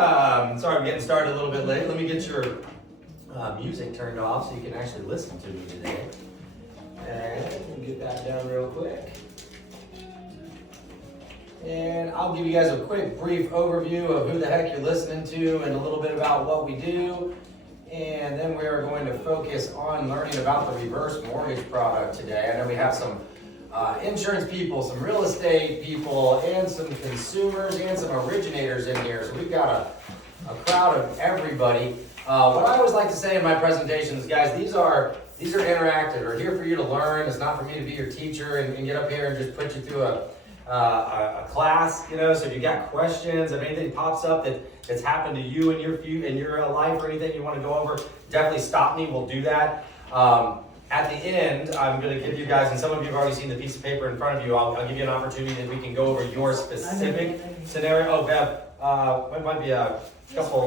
Sorry I'm getting started a little bit late. Let me get your music turned off so you can actually listen to me today. And we'll get that down real quick. And I'll give you guys a quick brief overview of who the heck you're listening to and a little bit about what we do. And then we are going to focus on learning about the reverse mortgage product today. I know we have some insurance people, some real estate people, and some consumers and some originators in here. So we've got a crowd of everybody. What I always like to say in my presentations, guys, these are interactive. We're here for you to learn. It's not for me to be your teacher and get up here and just put you through a class, you know. So if you got questions, if anything pops up that's happened to you in your life or anything you want to go over, definitely stop me. We'll do that. At the end, I'm going to give you guys, and some of you have already seen the piece of paper in front of you, I'll give you an opportunity that we can go over your specific scenario. Oh, Bev, it might be a couple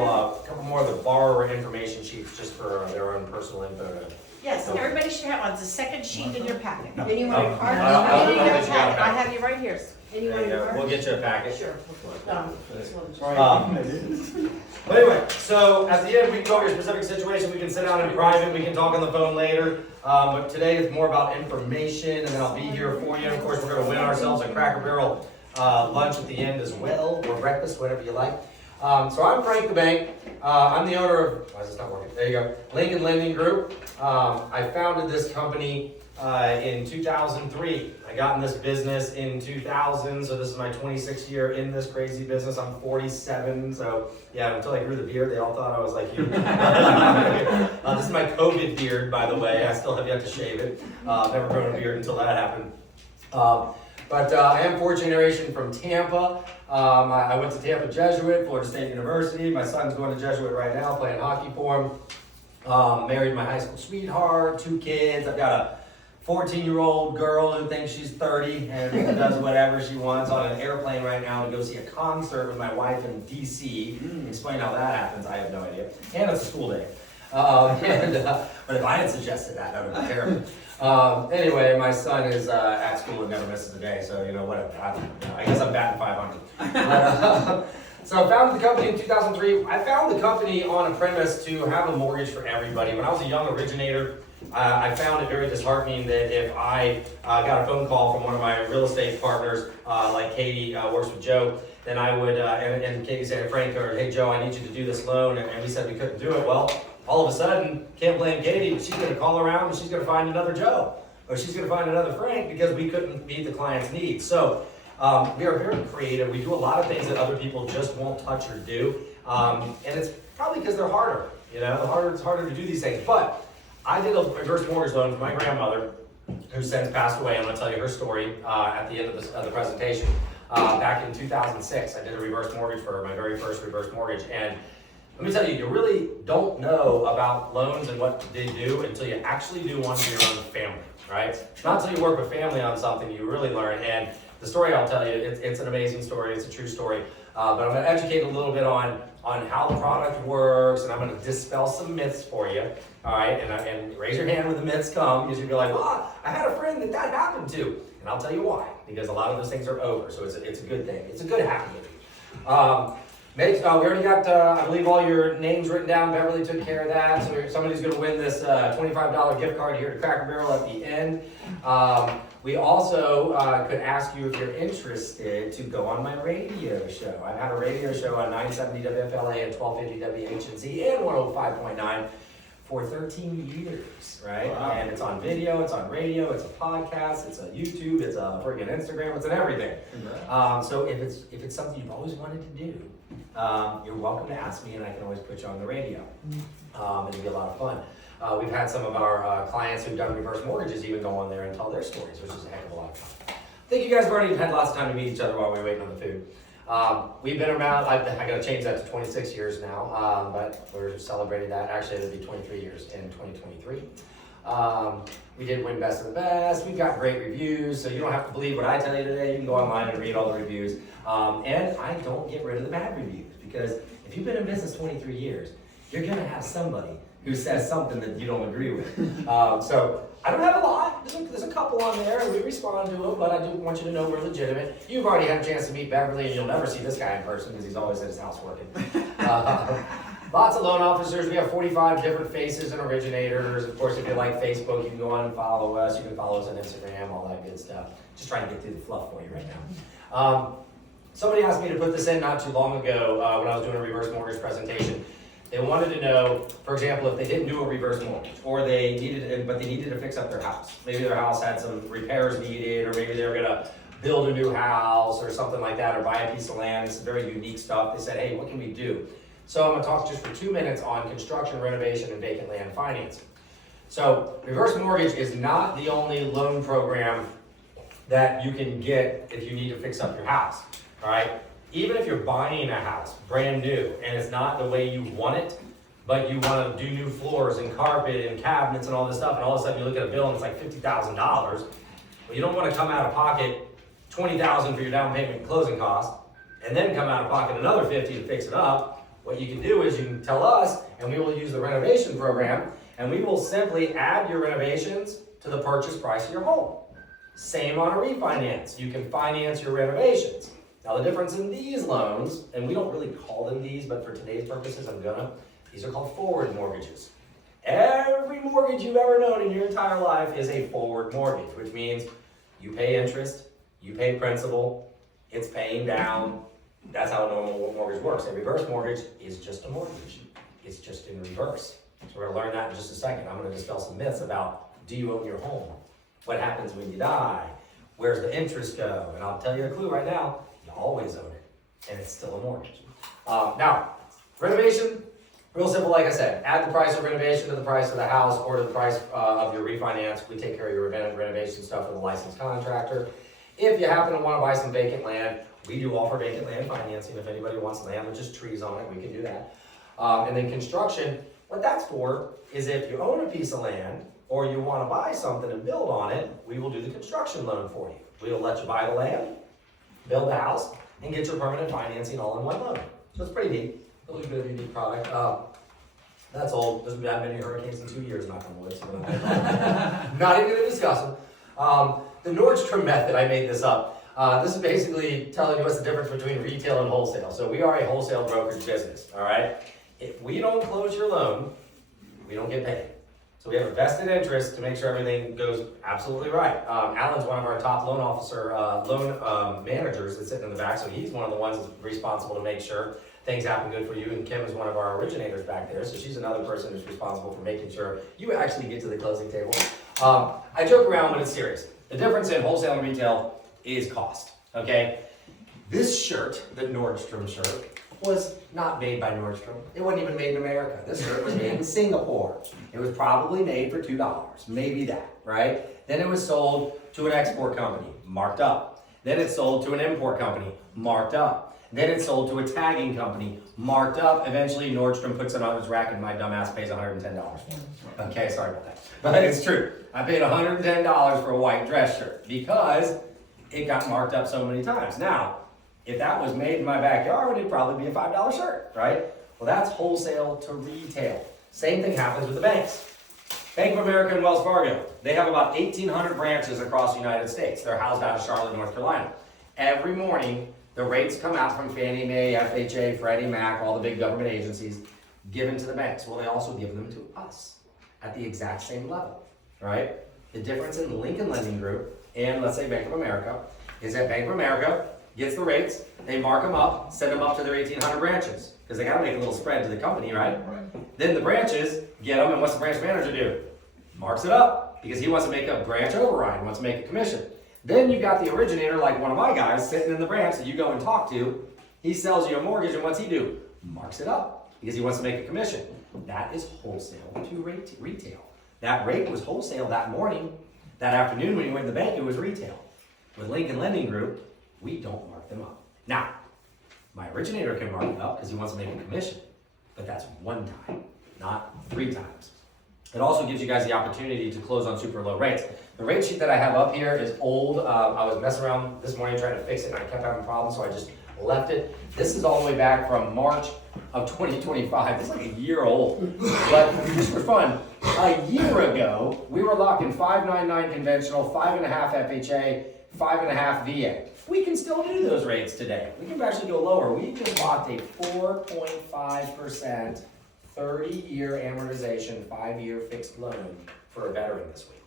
more of the borrower information sheets just for their own personal info. Yes, everybody should have one. It's the second sheet in your packet. Anyone in I have you right here. Anyone in We'll get you a packet. Sure. But anyway, so at the end, we can go over your specific situation. We can sit down in private. We can talk on the phone later. But today is more about information, and then I'll be here for you. Of course, we're going to win ourselves a Cracker Barrel lunch at the end as well, or breakfast, whatever you like. So I'm Frank the Bank. I'm the owner of, why is this not working? There you go. Lincoln Lending Group. I founded this company in 2003. I got in this business in 2000, so this is my 26th year in this crazy business. I'm 47, so yeah, until I grew the beard, they all thought I was like you. This is my COVID beard, by the way. I still have yet to shave it. Never grown a beard until that happened. But I am fourth generation from Tampa. I went to Tampa Jesuit, Florida State University. My son's going to Jesuit right now, playing hockey for him. Married my high school sweetheart, 2 kids. I've got a 14-year-old girl who thinks she's 30 and does whatever she wants on an airplane right now to go see a concert with my wife in DC. Explain how that happens, I have no idea. And it's a school day. But if I had suggested that, that would have been terrible. Anyway, my son is at school and never misses a day, so you know, whatever. I guess I'm batting 500. So I founded the company in 2003. I found the company on a premise to have a mortgage for everybody. When I was a young originator, I found it very disheartening that if I got a phone call from one of my real estate partners, like Katie works with Joe, then I would, and Katie said, Frank, or hey Joe, I need you to do this loan, and we said we couldn't do it. Well, all of a sudden, can't blame Katie, she's going to call around and she's going to find another Joe, or she's going to find another Frank because we couldn't meet the client's needs. So we are very creative. We do a lot of things that other people just won't touch or do, and it's probably because they're harder. You know, it's harder to do these things. But I did a reverse mortgage loan for my grandmother, who since passed away. I'm going to tell you her story at the end of the presentation. Back in 2006, I did a reverse mortgage for her, my very first reverse mortgage. And let me tell you, you really don't know about loans and what they do until you actually do one for your own family, right? Not until you work with family on something you really learn. And the story I'll tell you, it's an amazing story. It's a true story. But I'm going to educate a little bit on how the product works, and I'm going to dispel some myths for you. All right, and raise your hand when the myths come, because you'll be like, well, I had a friend that happened to. And I'll tell you why, because a lot of those things are over, so it's a good thing. It's a good habit. We already got, I believe, all your names written down. Beverly took care of that, so somebody's going to win this $25 gift card here to Cracker Barrel at the end. We also could ask you if you're interested to go on my radio show. I've had a radio show on 970 WFLA and 1250 WHNZ and 105.9 for 13 years, right? Wow. And it's on video, it's on radio, it's a podcast, it's a YouTube, it's a friggin' Instagram, it's an everything. So if it's something you've always wanted to do, you're welcome to ask me, and I can always put you on the radio. It'll be a lot of fun. We've had some of our clients who've done reverse mortgages even go on there and tell their stories, which is a heck of a lot of fun. I think you guys have already had lots of time to meet each other while we're waiting on the food. We've been around, I got to change that to 26 years now, but we're celebrating that. Actually, it'll be 23 years in 2023. We did win Best of the Best. We've got great reviews, so you don't have to believe what I tell you today. You can go online and read all the reviews. And I don't get rid of the bad reviews, because if you've been in business 23 years, you're going to have somebody who says something that you don't agree with. So I don't have a lot. There's a couple on there, and we respond to them, but I do want you to know we're legitimate. You've already had a chance to meet Beverly, and you'll never see this guy in person because he's always at his house working. Lots of loan officers. We have 45 different faces and originators. Of course, if you like Facebook, you can go on and follow us. You can follow us on Instagram, all that good stuff. Just trying to get through the fluff for you right now. Somebody asked me to put this in not too long ago when I was doing a reverse mortgage presentation. They wanted to know, for example, if they didn't do a reverse mortgage, or they needed, but they needed to fix up their house. Maybe their house had some repairs needed, or maybe they were gonna build a new house or something like that, or buy a piece of land. It's very unique stuff. They said, hey, what can we do? So I'm gonna talk just for 2 minutes on construction, renovation, and vacant land financing. So reverse mortgage is not the only loan program that you can get if you need to fix up your house, all right? Even if you're buying a house, brand new, and it's not the way you want it, but you wanna do new floors and carpet and cabinets and all this stuff, and all of a sudden you look at a bill and it's like $50,000, well, you don't wanna come out of pocket $20,000 for your down payment and closing cost, and then come out of pocket another $50 to fix it up. What you can do is you can tell us, and we will use the renovation program, and we will simply add your renovations to the purchase price of your home. Same on a refinance. You can finance your renovations. Now the difference in these loans, and we don't really call them these, but for today's purposes, these are called forward mortgages. Every mortgage you've ever known in your entire life is a forward mortgage, which means you pay interest, you pay principal, it's paying down. That's how a normal mortgage works. A reverse mortgage is just a mortgage. It's just in reverse. So we're gonna learn that in just a second. I'm gonna dispel some myths about, do you own your home? What happens when you die? Where's the interest go? And I'll tell you a clue right now, you always own it, and it's still a mortgage. Now, renovation, real simple, like I said, add the price of renovation to the price of the house or to the price of your refinance. We take care of your renovation stuff with a licensed contractor. If you happen to wanna buy some vacant land, we do offer vacant land financing. If anybody wants land with just trees on it, we can do that. And then construction, what that's for is if you own a piece of land or you want to buy something and build on it, we will do the construction loan for you. We'll let you buy the land, build the house, and get your permanent financing all in one loan. So it's pretty neat. A little bit of a unique product. That's old. There's been many hurricanes in 2 years, knock on wood. So not even going to discuss them. The Nordstrom method, I made this up. This is basically telling you what's the difference between retail and wholesale. So we are a wholesale brokerage business, all right? If we don't close your loan, we don't get paid. So we have a vested interest to make sure everything goes absolutely right. Alan's one of our top loan managers that's sitting in the back, so he's one of the ones that's responsible to make sure things happen good for you, and Kim is one of our originators back there, so she's another person who's responsible for making sure you actually get to the closing table. I joke around, but it's serious. The difference in wholesale and retail is cost, okay? This shirt, the Nordstrom shirt, was not made by Nordstrom. It wasn't even made in America. This shirt was made in Singapore. It was probably made for $2, maybe that, right? Then it was sold to an export company, marked up. Then it's sold to an import company, marked up. Then it's sold to a tagging company, marked up. Eventually Nordstrom puts it on its rack and my dumbass pays $110 for it. Okay, sorry about that. But it's true. I paid $110 for a white dress shirt because it got marked up so many times. Now, if that was made in my backyard, it'd probably be a $5 shirt, right? Well, that's wholesale to retail. Same thing happens with the banks. Bank of America and Wells Fargo, they have about 1,800 branches across the United States. They're housed out of Charlotte, North Carolina. Every morning, the rates come out from Fannie Mae, FHA, Freddie Mac, all the big government agencies, given to the banks. Well, they also give them to us at the exact same level, right? The difference in Lincoln Lending Group and, let's say, Bank of America, is that Bank of America gets the rates, they mark them up, send them up to their 1,800 branches, because they got to make a little spread to the company, right? Then the branches get them, and what's the branch manager do? Marks it up, because he wants to make a branch override, wants to make a commission. Then you got the originator, like one of my guys, sitting in the branch that you go and talk to. He sells you a mortgage, and what's he do? Marks it up, because he wants to make a commission. That is wholesale to retail. That rate was wholesale that morning. That afternoon when you went to the bank, it was retail. With Lincoln Lending Group, we don't mark them up. Now, my originator can mark it up because he wants to make a commission, but that's one time, not 3 times. It also gives you guys the opportunity to close on super low rates. The rate sheet that I have up here is old. I was messing around this morning trying to fix it and I kept having problems, so I just left it. This is all the way back from March of 2025. It's like a year old. But just for fun, a year ago, we were locking 599 conventional, 5.5 FHA, 5.5 VA. we can still do those rates today. We can actually go lower. We just locked a 4.5% 30-year amortization, 5-year fixed loan for a veteran this week.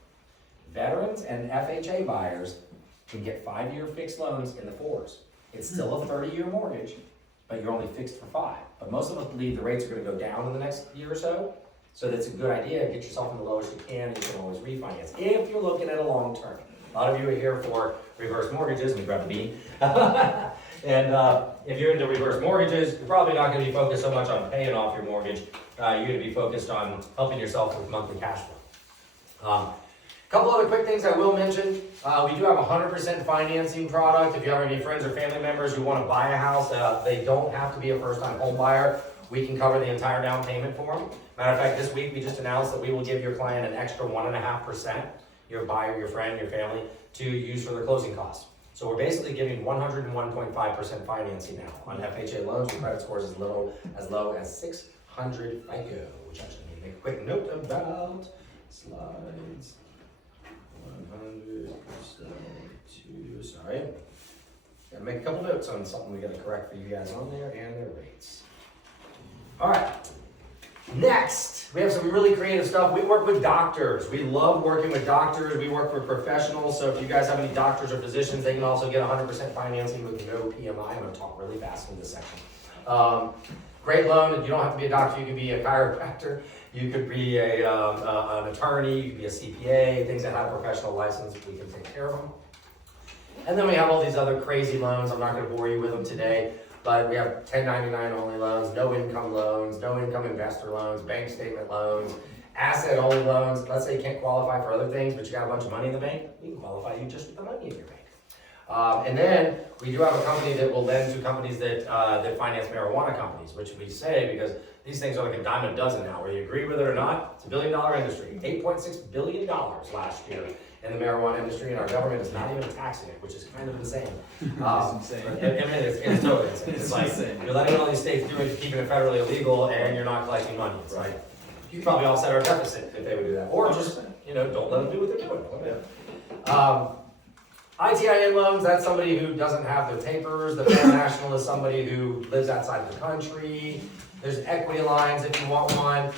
Veterans and FHA buyers can get 5-year fixed loans in the 4s. It's still a 30-year mortgage, but you're only fixed for 5. But most of us believe the rates are gonna go down in the next year or so that's a good idea. Get yourself in the lowest you can, and you can always refinance if you're looking at a long term. A lot of you are here for reverse mortgages, and we grab the bean. And if you're into reverse mortgages, you're probably not gonna be focused so much on paying off your mortgage. You're gonna be focused on helping yourself with monthly cash flow. Couple other quick things I will mention. We do have a 100% financing product. If you have any friends or family members who want to buy a house, they don't have to be a first-time home buyer. We can cover the entire down payment for them. Matter of fact, this week we just announced that we will give your client an extra 1.5%, your buyer, your friend, your family, to use for their closing costs. So we're basically giving 101.5% financing now on FHA loans with credit scores as low as 600 FICO, which I should make a quick note about. Slides. 100%, sorry. Gotta make a couple notes on something we gotta correct for you guys on there and their rates. All right. Next, we have some really creative stuff. We work with doctors. We love working with doctors. We work for professionals. So if you guys have any doctors or physicians, they can also get 100% financing with no PMI. I'm gonna talk really fast in this section. Great loan. You don't have to be a doctor. You can be a chiropractor. You could be an attorney. You could be a CPA. Things that have a professional license, we can take care of them. And then we have all these other crazy loans. I'm not going to bore you with them today, but we have 1099 only loans, no income investor loans, bank statement loans, asset only loans. Let's say you can't qualify for other things, but you got a bunch of money in the bank. We can qualify you just with the money in your bank. And then we do have a company that will lend to companies that finance marijuana companies, which we say because these things are like a dime a dozen now. Whether you agree with it or not, it's a $1 billion industry. $8.6 billion last year in the marijuana industry, and our government is not even taxing it, which is kind of insane. It's totally insane. It's like you're letting all these states do it, keeping it federally illegal, and you're not collecting money. It's like you probably offset our deficit if they would do that, or just don't let them do what they're doing. ITIN loans, that's somebody who doesn't have their papers. The Fair National is somebody who lives outside of the country. There's equity lines if you want one.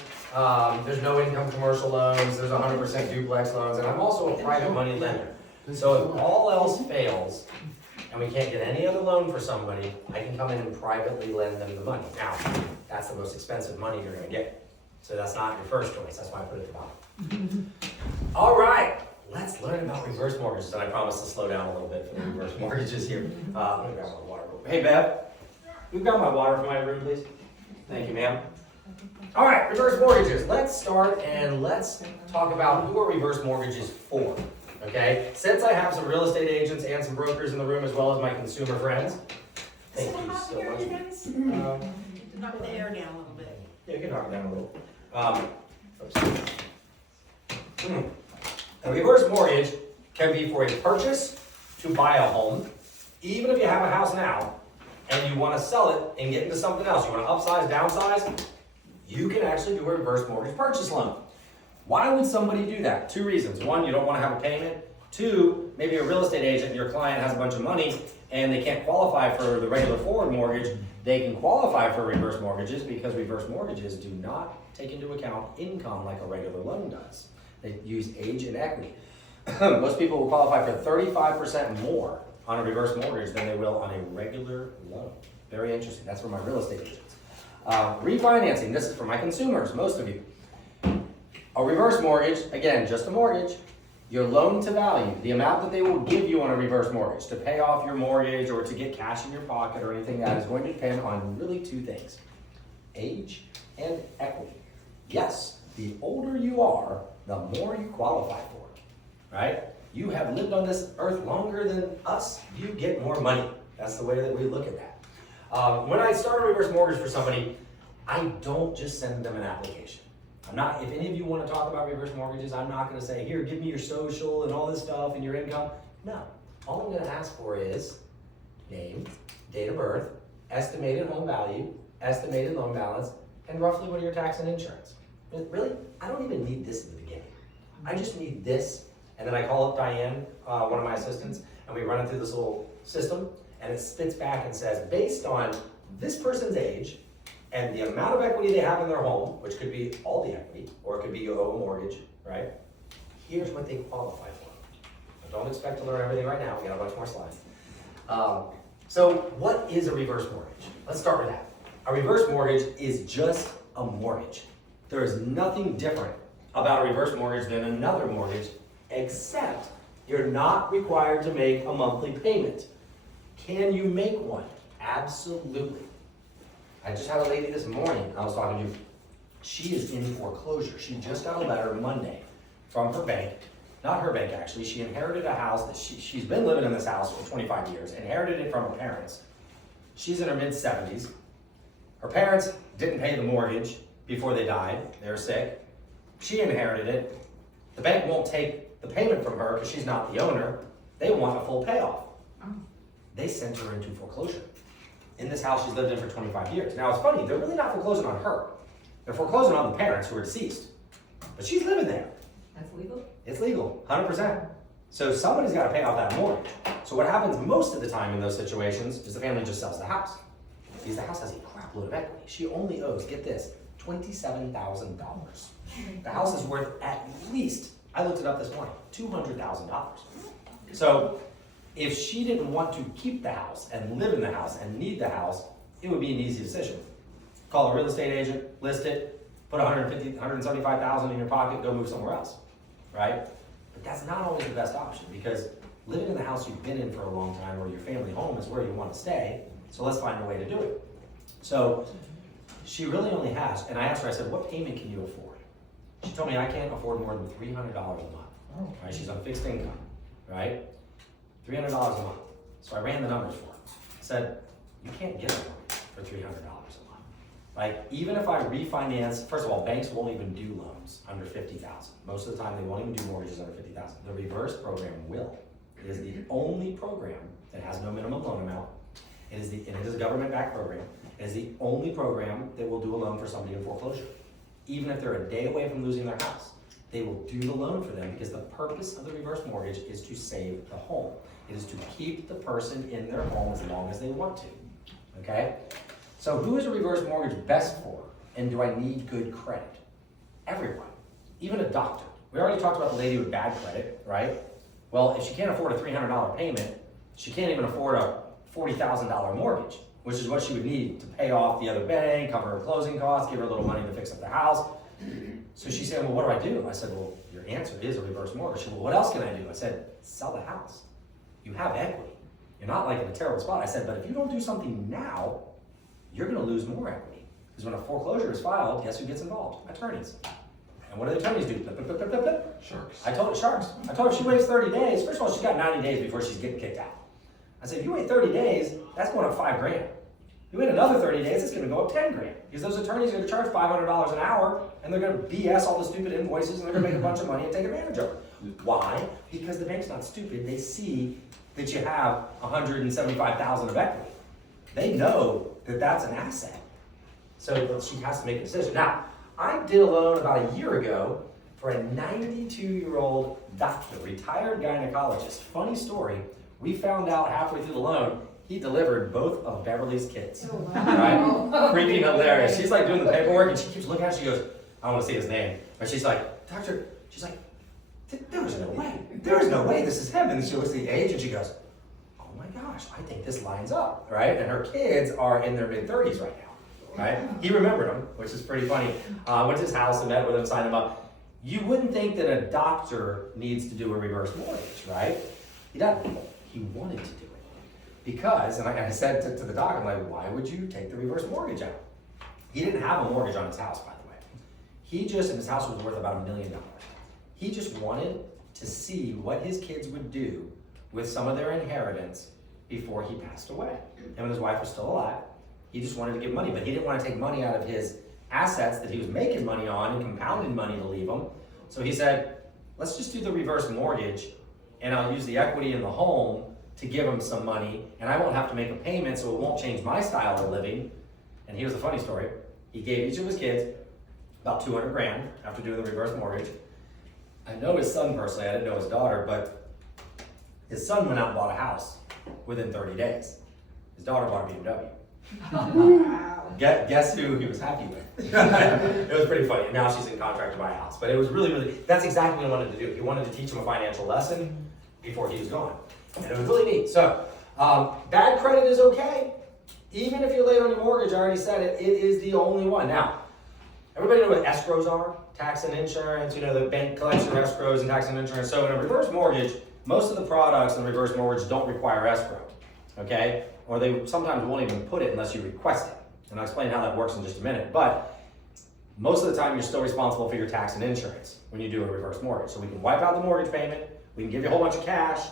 There's no income commercial loans. There's 100% duplex loans. And I'm also a private money lender. So if all else fails and we can't get any other loan for somebody, I can come in and privately lend them the money. Now, that's the most expensive money you're gonna get. So that's not your first choice. That's why I put it at the bottom. All right. Let's learn about reverse mortgages, and I promise to slow down a little bit for the reverse mortgages here. I'm gonna grab my water. Hey, Bev, you grab my water from my room, please? Thank you, ma'am. All right, reverse mortgages. Let's start and let's talk about who are reverse mortgages for, okay? Since I have some real estate agents and some brokers in the room as well as my consumer friends, thank you so much. Knock the air down a little bit. Yeah, you can knock it down a little. A reverse mortgage can be for a purchase to buy a home, even if you have a house now and you want to sell it and get into something else. You want to upsize, downsize, you can actually do a reverse mortgage purchase loan. Why would somebody do that? 2 reasons. 1, you don't want to have a payment. 2, maybe a real estate agent, your client has a bunch of money and they can't qualify for the regular forward mortgage. They can qualify for reverse mortgages because reverse mortgages do not take into account income like a regular loan does. They use age and equity. Most people will qualify for 35% more on a reverse mortgage than they will on a regular loan. Very interesting. That's for my real estate agents. Refinancing, this is for my consumers, most of you. A reverse mortgage, again, just a mortgage. Your loan to value, the amount that they will give you on a reverse mortgage to pay off your mortgage or to get cash in your pocket or anything, that is going to depend on really 2 things, age and equity. Yes, the older you are, the more you qualify for, right? You have lived on this earth longer than us, you get more money. That's the way that we look at that. When I start a reverse mortgage for somebody, I don't just send them an application. If any of you want to talk about reverse mortgages, I'm not going to say, here, give me your social and all this stuff and your income. No, all I'm going to ask for is name, date of birth, estimated home value, estimated loan balance, and roughly what are your tax and insurance. Really, I don't even need this in the beginning. I just need this, and then I call up Diane, one of my assistants, and we run it through this little system, and it spits back and says, based on this person's age and the amount of equity they have in their home, which could be all the equity, or it could be you owe a mortgage, right? Here's what they qualify for. Now, don't expect to learn everything right now, we got a bunch more slides. So what is a reverse mortgage? Let's start with that. A reverse mortgage is just a mortgage. There is nothing different about a reverse mortgage than another mortgage, except you're not required to make a monthly payment. Can you make one? Absolutely. I just had a lady this morning I was talking to. She is in foreclosure. She just got a letter Monday from her bank. Not her bank, actually. She inherited a house that she's been living in this house for 25 years, inherited it from her parents. She's in her mid-70s. Her parents didn't pay the mortgage before they died. They were sick. She inherited it. The bank won't take the payment from her because she's not the owner. They want a full payoff. They sent her into foreclosure. In this house she's lived in for 25 years. Now it's funny, they're really not foreclosing on her. They're foreclosing on the parents who are deceased. But she's living there. That's legal? It's legal, 100%. So somebody's got to pay off that mortgage. So what happens most of the time in those situations is the family just sells the house. Because the house has a crap load of equity. She only owes, get this, $27,000. The house is worth at least, I looked it up this morning, $200,000. So if she didn't want to keep the house and live in the house and need the house, it would be an easy decision. Call a real estate agent, list it, put $175,000 in your pocket, go move somewhere else, right? But that's not always the best option because living in the house you've been in for a long time or your family home is where you want to stay, so let's find a way to do it. So she really only has, and I asked her, I said, what payment can you afford? She told me I can't afford more than $300 a month, right? She's on fixed income, right? $300 a month. So I ran the numbers for her. I said, you can't get a mortgage for $300 a month. Like, even if I refinance, first of all, banks won't even do loans under $50,000. Most of the time, they won't even do mortgages under $50,000. The reverse program will. It is the only program that has no minimum loan amount. And it is a government-backed program. It is the only program that will do a loan for somebody in foreclosure. Even if they're a day away from losing their house, they will do the loan for them because the purpose of the reverse mortgage is to save the home. It is to keep the person in their home as long as they want to, okay? So who is a reverse mortgage best for? And do I need good credit? Everyone, even a doctor. We already talked about the lady with bad credit, right? Well, if she can't afford a $300 payment, she can't even afford a $40,000 mortgage, which is what she would need to pay off the other bank, cover her closing costs, give her a little money to fix up the house. So she said, well, what do I do? I said, well, your answer is a reverse mortgage. She said, well, what else can I do? I said, sell the house. You have equity. You're not like in a terrible spot. I said, but if you don't do something now, you're gonna lose more equity. Because when a foreclosure is filed, guess who gets involved? Attorneys. And what do the attorneys do? Blip, blip, blip, blip, blip, blip. Sharks. I told her, sharks. I told her if she waits 30 days, first of all, she's got 90 days before she's getting kicked out. I said, if you wait 30 days, that's going up $5,000. You wait another 30 days, it's gonna go up $10,000. Because those attorneys are gonna charge $500 an hour, and they're gonna BS all the stupid invoices, and they're gonna make a bunch of money and take advantage of it. Why? Because the bank's not stupid. They see that you have $175,000 of equity. They know that that's an asset. So she has to make a decision. Now, I did a loan about a year ago for a 92-year-old doctor, retired gynecologist. Funny story, we found out halfway through the loan, he delivered both of Beverly's kids. Oh, wow. Right? Freaking hilarious. She's like doing the paperwork and she keeps looking at it, she goes, I want to see his name. But she's like, doctor, she's like, there is no way. There is no way this is him. And then she looks at the age and she goes, oh my gosh, I think this lines up, right? And her kids are in their mid-30s right now, right? He remembered him, which is pretty funny. Went to his house and met with him, signed him up. You wouldn't think that a doctor needs to do a reverse mortgage, right? He doesn't. He wanted to do it. Because, and I said to the doc, I'm like, why would you take the reverse mortgage out? He didn't have a mortgage on his house, by the way. He just, and his house was worth about $1 million. He just wanted to see what his kids would do with some of their inheritance before he passed away. Him and his wife were still alive. He just wanted to give money, but he didn't want to take money out of his assets that he was making money on and compounding money to leave him. So he said, let's just do the reverse mortgage and I'll use the equity in the home to give him some money and I won't have to make a payment so it won't change my style of living. And here's the funny story. He gave each of his kids about $200,000 after doing the reverse mortgage. I know his son personally, I didn't know his daughter, but his son went out and bought a house within 30 days. His daughter bought a BMW. Wow. Guess who he was happy with? It was pretty funny. Now she's in contract to buy a house. But it was really, that's exactly what he wanted to do. He wanted to teach him a financial lesson before he was gone. And it was really neat. So, bad credit is okay. Even if you're late on your mortgage, I already said it, it is the only one. Now, everybody know what escrows are? Tax and insurance, you know, the bank collects your escrows and tax and insurance. So in a reverse mortgage, most of the products in reverse mortgage don't require escrow, okay? Or they sometimes won't even put it unless you request it. And I'll explain how that works in just a minute. But most of the time, you're still responsible for your tax and insurance when you do a reverse mortgage. So we can wipe out the mortgage payment, we can give you a whole bunch of cash,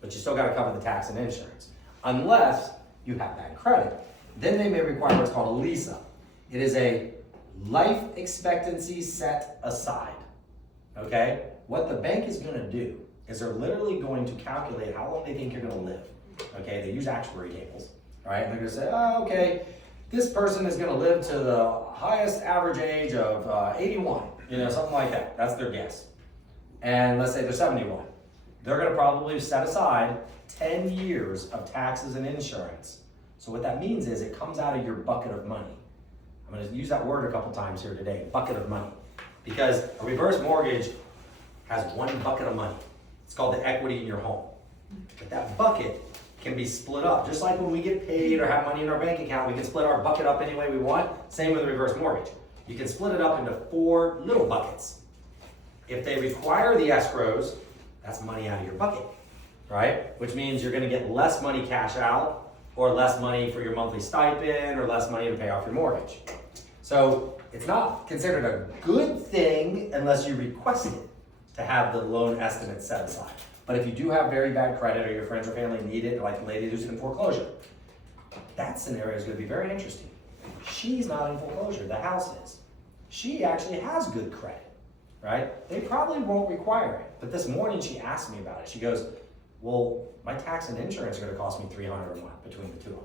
but you still gotta cover the tax and insurance. Unless you have bad credit. Then they may require what's called a LISA. It is a life expectancy set aside, okay? What the bank is gonna do is they're literally going to calculate how long they think you're gonna live, okay? They use actuary tables, all right? And they're gonna say, oh, okay, this person is gonna live to the highest average age of 81, you know, something like that. That's their guess. And let's say they're 71. They're gonna probably set aside 10 years of taxes and insurance. So what that means is it comes out of your bucket of money. I'm gonna use that word a couple times here today, bucket of money. Because a reverse mortgage has one bucket of money. It's called the equity in your home. But that bucket can be split up. Just like when we get paid or have money in our bank account, we can split our bucket up any way we want. Same with a reverse mortgage. You can split it up into 4 little buckets. If they require the escrows, that's money out of your bucket, right? Which means you're gonna get less money cash out, or less money for your monthly stipend, or less money to pay off your mortgage. So it's not considered a good thing unless you request it to have the loan estimate set aside. But if you do have very bad credit, or your friends or family need it, like the lady who's in foreclosure, that scenario is gonna be very interesting. She's not in foreclosure, the house is. She actually has good credit, right? They probably won't require it. But this morning she asked me about it. She goes, well, my tax and insurance are gonna cost me $300 a month between the two of them.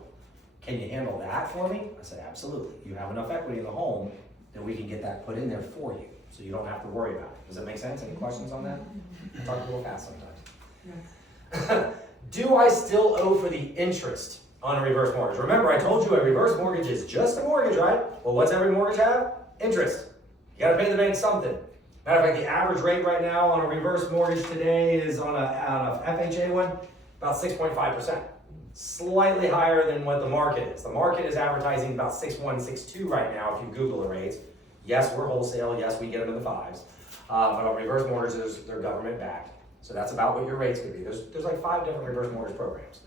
Can you handle that for me? I said, absolutely. You have enough equity in the home that we can get that put in there for you, so you don't have to worry about it. Does that make sense? Any questions on that? I talk a little fast sometimes. Do I still owe for the interest on a reverse mortgage? Remember, I told you a reverse mortgage is just a mortgage, right? Well, what's every mortgage have? Interest. You gotta pay the bank something. Matter of fact, the average rate right now on a reverse mortgage today is on a FHA one, about 6.5%. Slightly higher than what the market is. The market is advertising about 6.1, 6.2 right now if you Google the rates. Yes, we're wholesale. Yes, we get them in the 5s. But on reverse mortgages, they're government backed. So that's about what your rates could be. There's like 5 different reverse mortgage programs.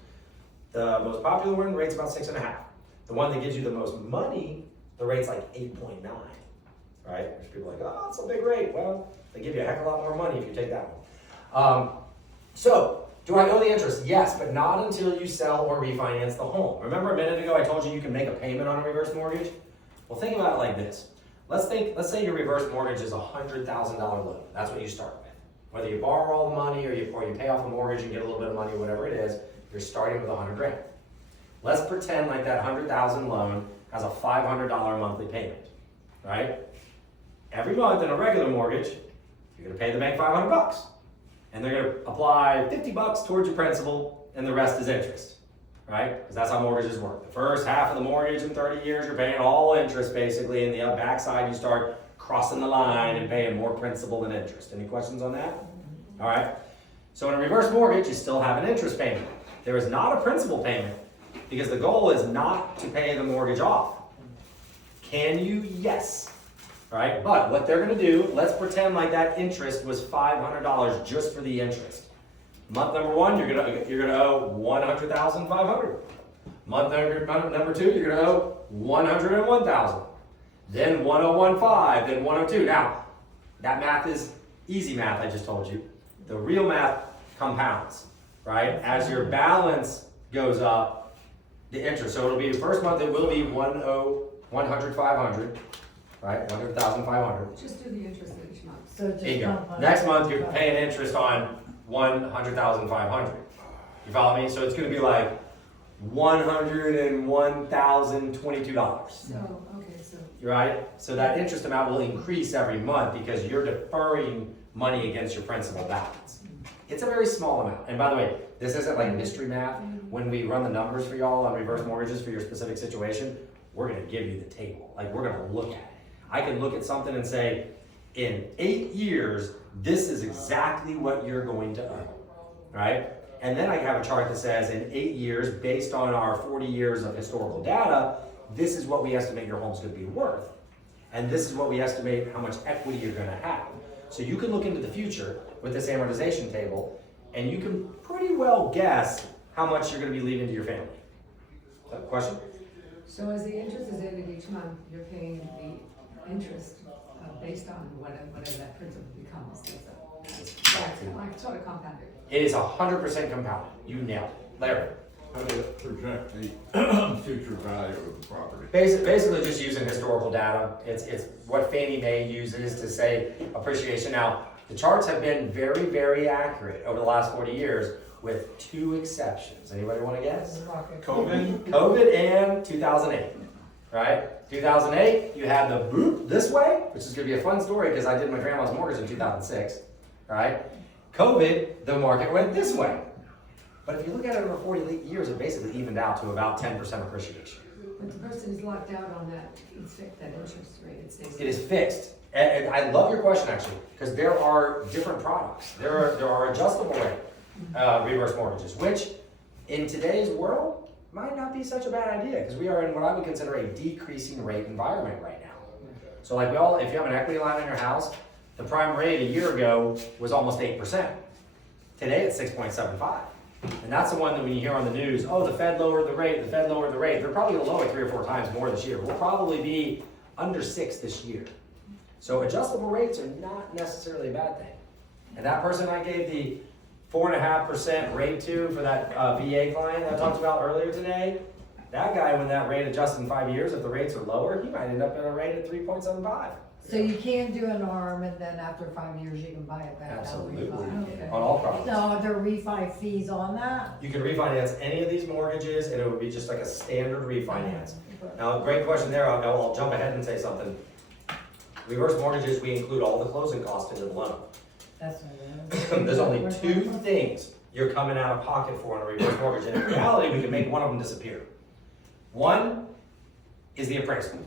The most popular one, rate's about 6.5. The one that gives you the most money, the rate's like 8.9. Right? There's people like, oh, it's a big rate. Well, they give you a heck of a lot more money if you take that one. So, do I owe the interest? Yes, but not until you sell or refinance the home. Remember a minute ago I told you you can make a payment on a reverse mortgage? Well, think about it like this. Let's say your reverse mortgage is a $100,000 loan. That's what you start with. Whether you borrow all the money or you pay off the mortgage and get a little bit of money, whatever it is, you're starting with $100 grand. Let's pretend like that $100,000 loan has a $500 monthly payment, right? Every month in a regular mortgage, you're gonna pay the bank $500. And they're gonna apply $50 towards your principal, and the rest is interest, right? Because that's how mortgages work. The first half of the mortgage in 30 years, you're paying all interest basically, and the backside you start crossing the line and paying more principal than interest. Any questions on that? All right. So in a reverse mortgage, you still have an interest payment. There is not a principal payment because the goal is not to pay the mortgage off. Can you? Yes. Right? But what they're gonna do, let's pretend like that interest was $500 just for the interest. Month number 1, you're gonna owe $100,500. Month number 2, you're gonna owe $101,000. Then $101,500, then $102,000. Now, that math is easy math, I just told you. The real math compounds, right? As your balance goes up, the interest. So it'll be the first month, it will be $100,500. Right, $100,500. Just do the interest each month. So just There you go. compound. Next month, you're paying interest on $100,500. You follow me? So it's going to be like $101,022. So, okay, so, Right? So that interest amount will increase every month because you're deferring money against your principal balance. It's a very small amount. And by the way, this isn't like mystery math. When we run the numbers for y'all on reverse mortgages for your specific situation, we're gonna give you the table. Like, we're gonna look at it. I can look at something and say, in 8 years, this is exactly what you're going to owe, right? And then I have a chart that says in 8 years, based on our 40 years of historical data, this is what we estimate your home's gonna be worth. And this is what we estimate how much equity you're gonna have. So you can look into the future with this amortization table, and you can pretty well guess how much you're gonna be leaving to your family. Question? So as the interest is ending each month, you're paying the interest based on whatever that principal becomes. That's like sort of compounded. It is 100% compounded. You nailed it. Larry? How do you project the future value of the property? Basically just using historical data. It's what Fannie Mae uses to say appreciation. Now, the charts have been very, very accurate over the last 40 years with 2 exceptions. Anybody want to guess? COVID and 2008, right? 2008, you had the boop this way, which is gonna be a fun story because I did my grandma's mortgage in 2006, right? COVID, the market went this way. But if you look at it over 40 years, it basically evened out to about 10% appreciation. But the person is locked out on that, that interest rate, it stays. It is fixed. And I love your question actually, because there are different products. There are adjustable rate reverse mortgages, which in today's world might not be such a bad idea because we are in what I would consider a decreasing rate environment right now. So like if you have an equity line in your house, the prime rate a year ago was almost 8%. Today it's 6.75. And that's the one that when you hear on the news, oh, the Fed lowered the rate, the Fed lowered the rate. They're probably gonna lower it 3 or 4 times more this year. We'll probably be under 6 this year. So adjustable rates are not necessarily a bad thing. And that person I gave the 4.5% rate to for that VA client I talked about earlier today, that guy, when that rate adjusts in 5 years, if the rates are lower, he might end up at a rate at 3.75. So you can do an ARM and then after 5 years you can buy it back. Absolutely, Okay. on all products. So are there refi fees on that? You can refinance any of these mortgages and it would be just like a standard refinance. Now, great question there, I'll jump ahead and say something. Reverse mortgages, we include all the closing costs into the loan. That's what it is. There's only 2 things you're coming out of pocket for on a reverse mortgage, and in reality, we can make one of them disappear. One is the appraisal.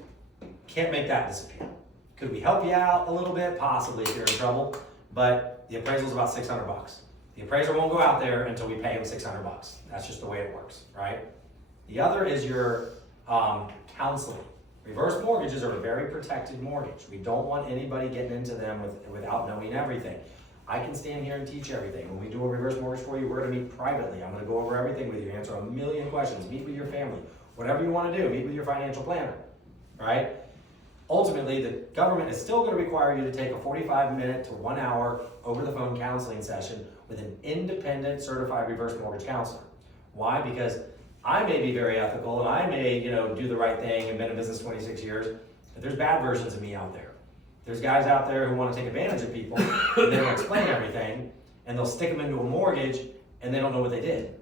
Can't make that disappear. Could we help you out a little bit? Possibly if you're in trouble, but the appraisal is about $600. The appraiser won't go out there until we pay him $600. That's just the way it works, right? The other is your counseling. Reverse mortgages are a very protected mortgage. We don't want anybody getting into them without knowing everything. I can stand here and teach everything. When we do a reverse mortgage for you, we're gonna meet privately. I'm gonna go over everything with you, answer a million questions, meet with your family, whatever you wanna do, meet with your financial planner, right? Ultimately, the government is still gonna require you to take a 45-minute to 1 hour over the phone counseling session with an independent certified reverse mortgage counselor. Why? Because I may be very ethical and I may, do the right thing and been in business 26 years, but there's bad versions of me out there. There's guys out there who want to take advantage of people and they don't explain everything and they'll stick them into a mortgage and they don't know what they did.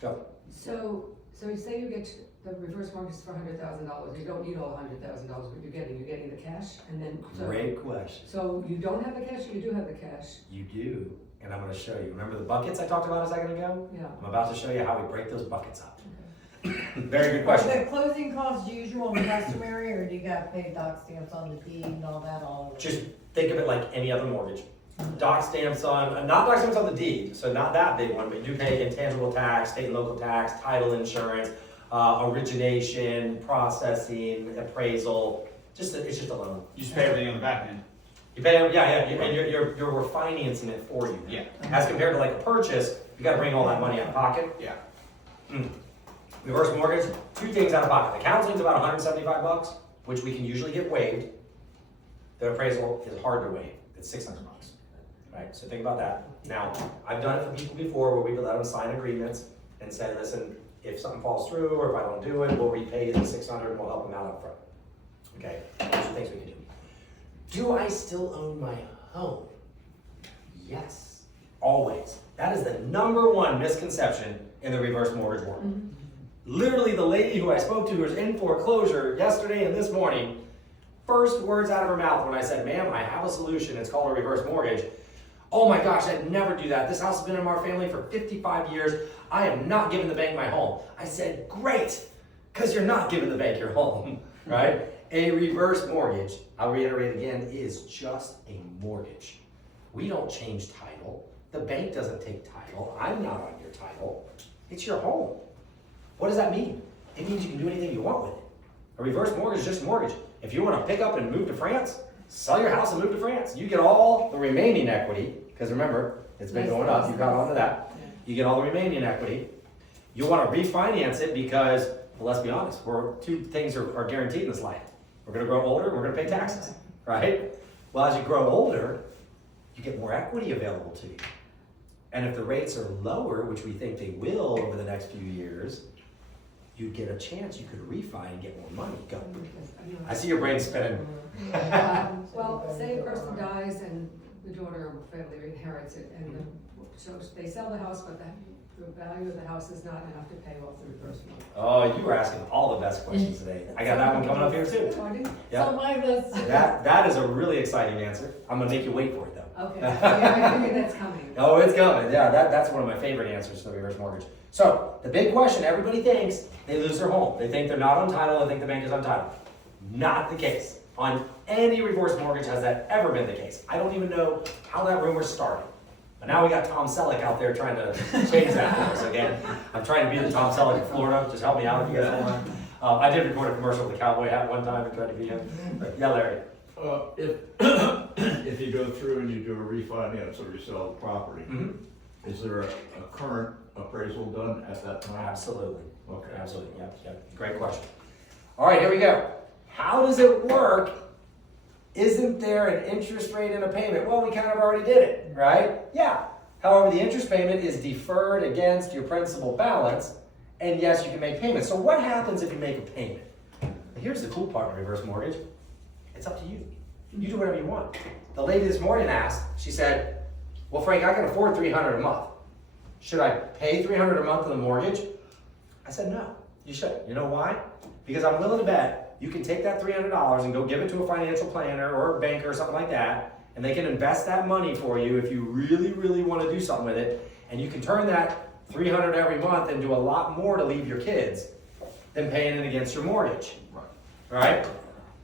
Go. So you say you get the reverse mortgage for $100,000. You don't need all $100,000. What you're getting the cash, and then. Great question. So you don't have the cash, or you do have the cash? You do, and I'm going to show you. Remember the buckets I talked about a second ago? Yeah. I'm about to show you how we break those buckets up. Okay. Very good Are question. the closing costs usual and customary, or do you gotta pay doc stamps on the deed and all that all over? Just think of it like any other mortgage. Doc stamps on, not doc stamps on the deed, so not that big one, but you do pay intangible tax, state and local tax, title insurance, origination, processing, appraisal, it's just a loan. You just pay everything on the back end. You pay, and you're financing it for you. Yeah. As compared to like a purchase, you gotta bring all that money out of pocket. Yeah. Reverse mortgage, 2 things out of pocket. The counseling's about $175, which we can usually get waived. The appraisal is hard to waive, it's $600, right? So think about that. Now, I've done it for people before where we let them sign agreements and say, listen, if something falls through or if I don't do it, we'll repay you the $600 and we'll help them out up front. Okay, those are things we can do. Do I still own my home? Yes, always. That is the #1 misconception in the reverse mortgage world. Mm-hmm. Literally, the lady who I spoke to was in foreclosure yesterday and this morning. First words out of her mouth when I said, ma'am, I have a solution. It's called a reverse mortgage. Oh my gosh, I'd never do that. This house has been in our family for 55 years. I am not giving the bank my home. I said, great, because you're not giving the bank your home, right? A reverse mortgage, I'll reiterate again, is just a mortgage. We don't change title. The bank doesn't take title. I'm not on your title. It's your home. What does that mean? It means you can do anything you want with it. A reverse mortgage is just a mortgage. If you want to pick up and move to France, sell your house and move to France. You get all the remaining equity, because remember, it's been going up, you got onto that. You get all the remaining equity. You want to refinance it because, well, let's be honest, two things are guaranteed in this life. We're going to grow older, we're going to pay taxes, right? Well, as you grow older, you get more equity available to you. And if the rates are lower, which we think they will over the next few years, you get a chance, you could refi and get more money. Go. I see your brain spinning. Well, say a person dies and the daughter or family inherits it, and so they sell the house, but the value of the house is not enough to pay off the reverse mortgage. Oh, you were asking all the best questions today. I got that one coming up here too. So my list. That is a really exciting answer. I'm gonna make you wait for it though. Okay, yeah, I figured that's coming. Oh, it's coming. Yeah, that's one of my favorite answers to the reverse mortgage. So the big question, everybody thinks they lose their home. They think they're not on title. They think the bank is on title. Not the case. On any reverse mortgage has that ever been the case. I don't even know how that rumor started. But now we got Tom Selleck out there trying to change that for us again. I'm trying to be the Tom Selleck of Florida. Just help me out if you guys don't mind. I did record a commercial with a cowboy hat one time and tried to be him. But yeah, Larry. If you go through and you do a refinance or you sell the property, is there a current appraisal done at that time? Absolutely. Okay. Absolutely. Yep. Great question. All right, here we go. How does it work? Isn't there an interest rate and a payment? Well, we kind of already did it, right? Yeah. However, the interest payment is deferred against your principal balance, and yes, you can make payments. So what happens if you make a payment? Here's the cool part of reverse mortgage. It's up to you. You do whatever you want. The lady this morning asked, she said, well, Frank, I can afford $300 a month. Should I pay $300 a month on the mortgage? I said, no, you shouldn't. You know why? Because I'm willing to bet you can take that $300 and go give it to a financial planner or a banker or something like that, and they can invest that money for you if you really, really want to do something with it, and you can turn that $300 every month into a lot more to leave your kids than paying it against your mortgage. Right. All right?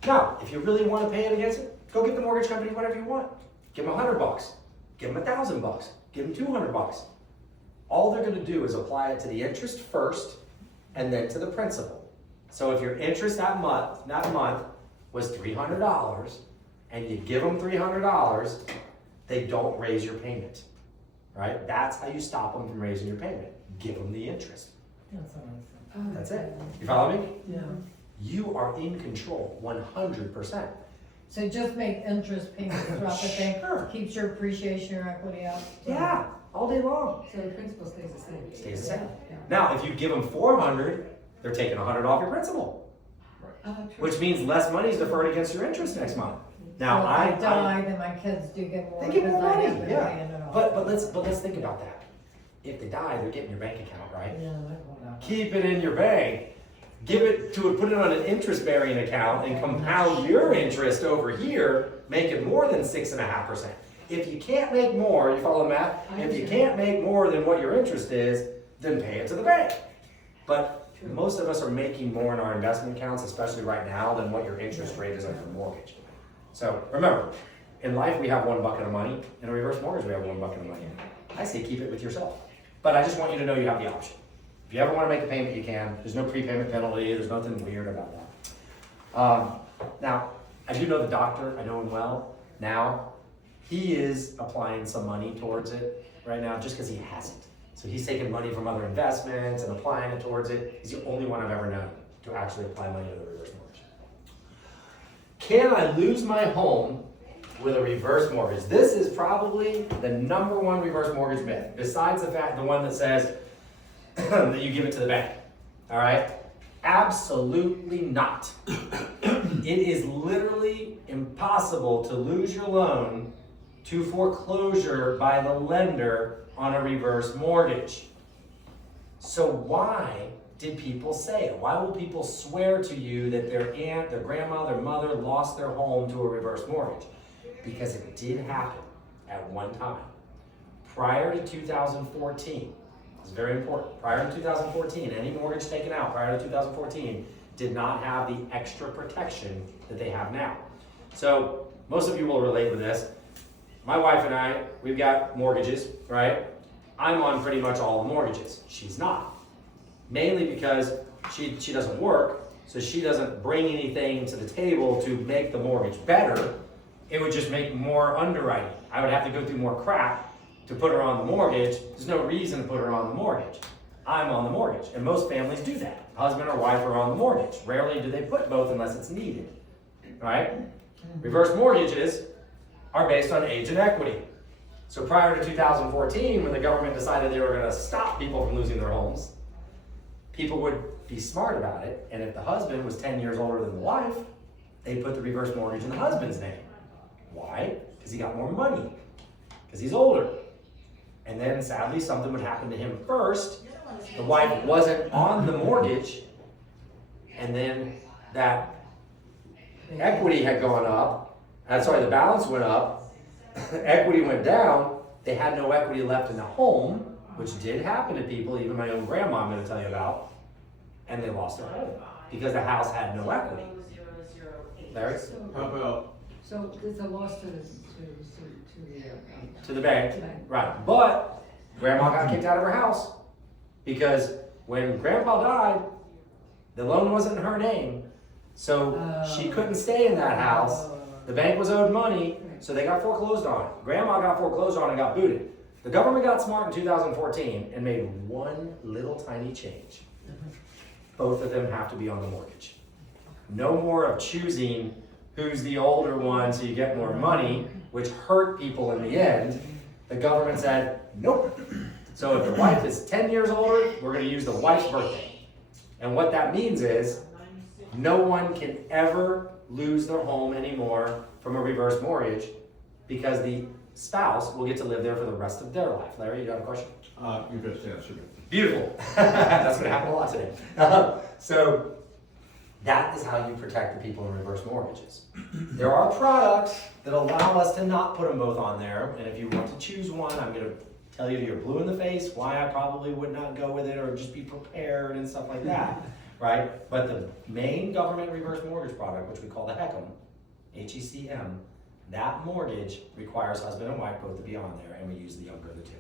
Now, if you really want to pay it against it, go give the mortgage company whatever you want. Give them $100, give them $1,000, give them $200. All they're going to do is apply it to the interest first and then to the principal. So if your interest that month was $300 and you give them $300, they don't raise your payment, right? That's how you stop them from raising your payment. Give them the interest. That's what I said. That's it. You follow me? Yeah. You are in control, 100%. So just make interest payments throughout the thing. Sure. Keeps your appreciation, your equity up. Yeah, all day long. So the principal stays the same. Stays the same. Yeah. Now, if you give them $400, they're taking $100 off your principal, True. which means less money is deferred against your interest next month. Now, So I if I die, then my kids do get more. They get more because I money, have been yeah. paying it off. But let's think about that. If they die, they're getting your bank account, right? Yeah, that won't happen. Keep it in your bank. Put it on an interest-bearing account and compound your interest over here, making more than 6.5%. If you can't make more, you follow the math? If you can't make more than what your interest is, then pay it to the bank. But most of us are making more in our investment accounts, especially right now, than what your interest rate is on your mortgage. So remember, in life we have one bucket of money. In a reverse mortgage we have one bucket of money. I say keep it with yourself. But I just want you to know you have the option. If you ever want to make a payment, you can. There's no prepayment penalty. There's nothing weird about that. Now, I do know the doctor. I know him well. Now, he is applying some money towards it right now just because he hasn't. So he's taking money from other investments and applying it towards it. He's the only one I've ever known to actually apply money to the reverse mortgage. Can I lose my home with a reverse mortgage? This is probably the number one reverse mortgage myth, besides the one that says that you give it to the bank. All right? Absolutely not. It is literally impossible to lose your loan to foreclosure by the lender on a reverse mortgage. So why did people say it? Why will people swear to you that their aunt, their grandma, their mother lost their home to a reverse mortgage? Because it did happen at one time. prior to 2014, this is very important, prior to 2014, any mortgage taken out prior to 2014 did not have the extra protection that they have now. So most of you will relate with this. My wife and I, we've got mortgages, right? I'm on pretty much all the mortgages. She's not. Mainly because she doesn't work, so she doesn't bring anything to the table to make the mortgage better. It would just make more underwriting. I would have to go through more crap to put her on the mortgage. There's no reason to put her on the mortgage. I'm on the mortgage, and most families do that. Husband or wife are on the mortgage. Rarely do they put both unless it's needed, right? Reverse mortgages are based on age and equity. So prior to 2014, when the government decided they were going to stop people from losing their homes, people would be smart about it, and if the husband was 10 years older than the wife, they put the reverse mortgage in the husband's name. Why? Because he got more money, because he's older. And then sadly, something would happen to him first. The wife wasn't on the mortgage, and then that equity had gone up, the balance went up, equity went down, they had no equity left in the home, which did happen to people, even my own grandma I'm going to tell you about, and they lost their home because the house had no equity. Larry? How about, So there's a loss to To the bank, Bank. right. But grandma got kicked out of her house because when grandpa died, the loan wasn't in her name, so she couldn't stay in that house. The bank was owed money, so they got foreclosed on. Grandma got foreclosed on and got booted. The government got smart in 2014 and made one little tiny change. Both of them have to be on the mortgage. No more of choosing who's the older one so you get more money, which hurt people in the end. The government said, nope. So if the wife is 10 years older, we're going to use the wife's birthday. And what that means is no one can ever lose their home anymore from a reverse mortgage because the spouse will get to live there for the rest of their life. Larry, you got a question? you just answered it. Beautiful. That's going to happen a lot today. So that is how you protect the people in reverse mortgages. There are products that allow us to not put them both on there, and if you want to choose one, I'm going to tell you you're blue in the face why I probably would not go with it, or just be prepared and stuff like that, right? But the main government reverse mortgage product, which we call the HECM, HECM, that mortgage requires husband and wife both to be on there, and we use the younger of the two.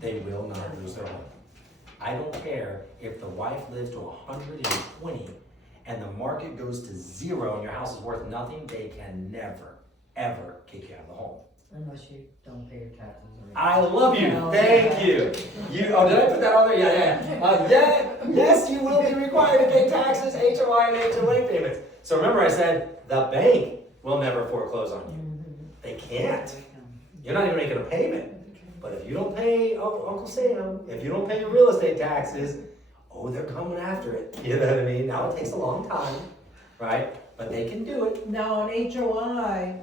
They will not lose their home. I don't care if the wife lives to 120 and the market goes to 0 and your house is worth nothing, they can never, ever kick you out of the home. Unless you don't pay your taxes or. I love you, thank you. Did I put that on there? Yeah. Yes, you will be required to pay taxes, HOI and HOA payments. So remember I said, the bank will never foreclose on you. They can't. You're not even making a payment. But if you don't pay, Uncle Sam, if you don't pay your real estate taxes, they're coming after it. You know what I mean? Now it takes a long time, right? But they can do it. Now, on HOI,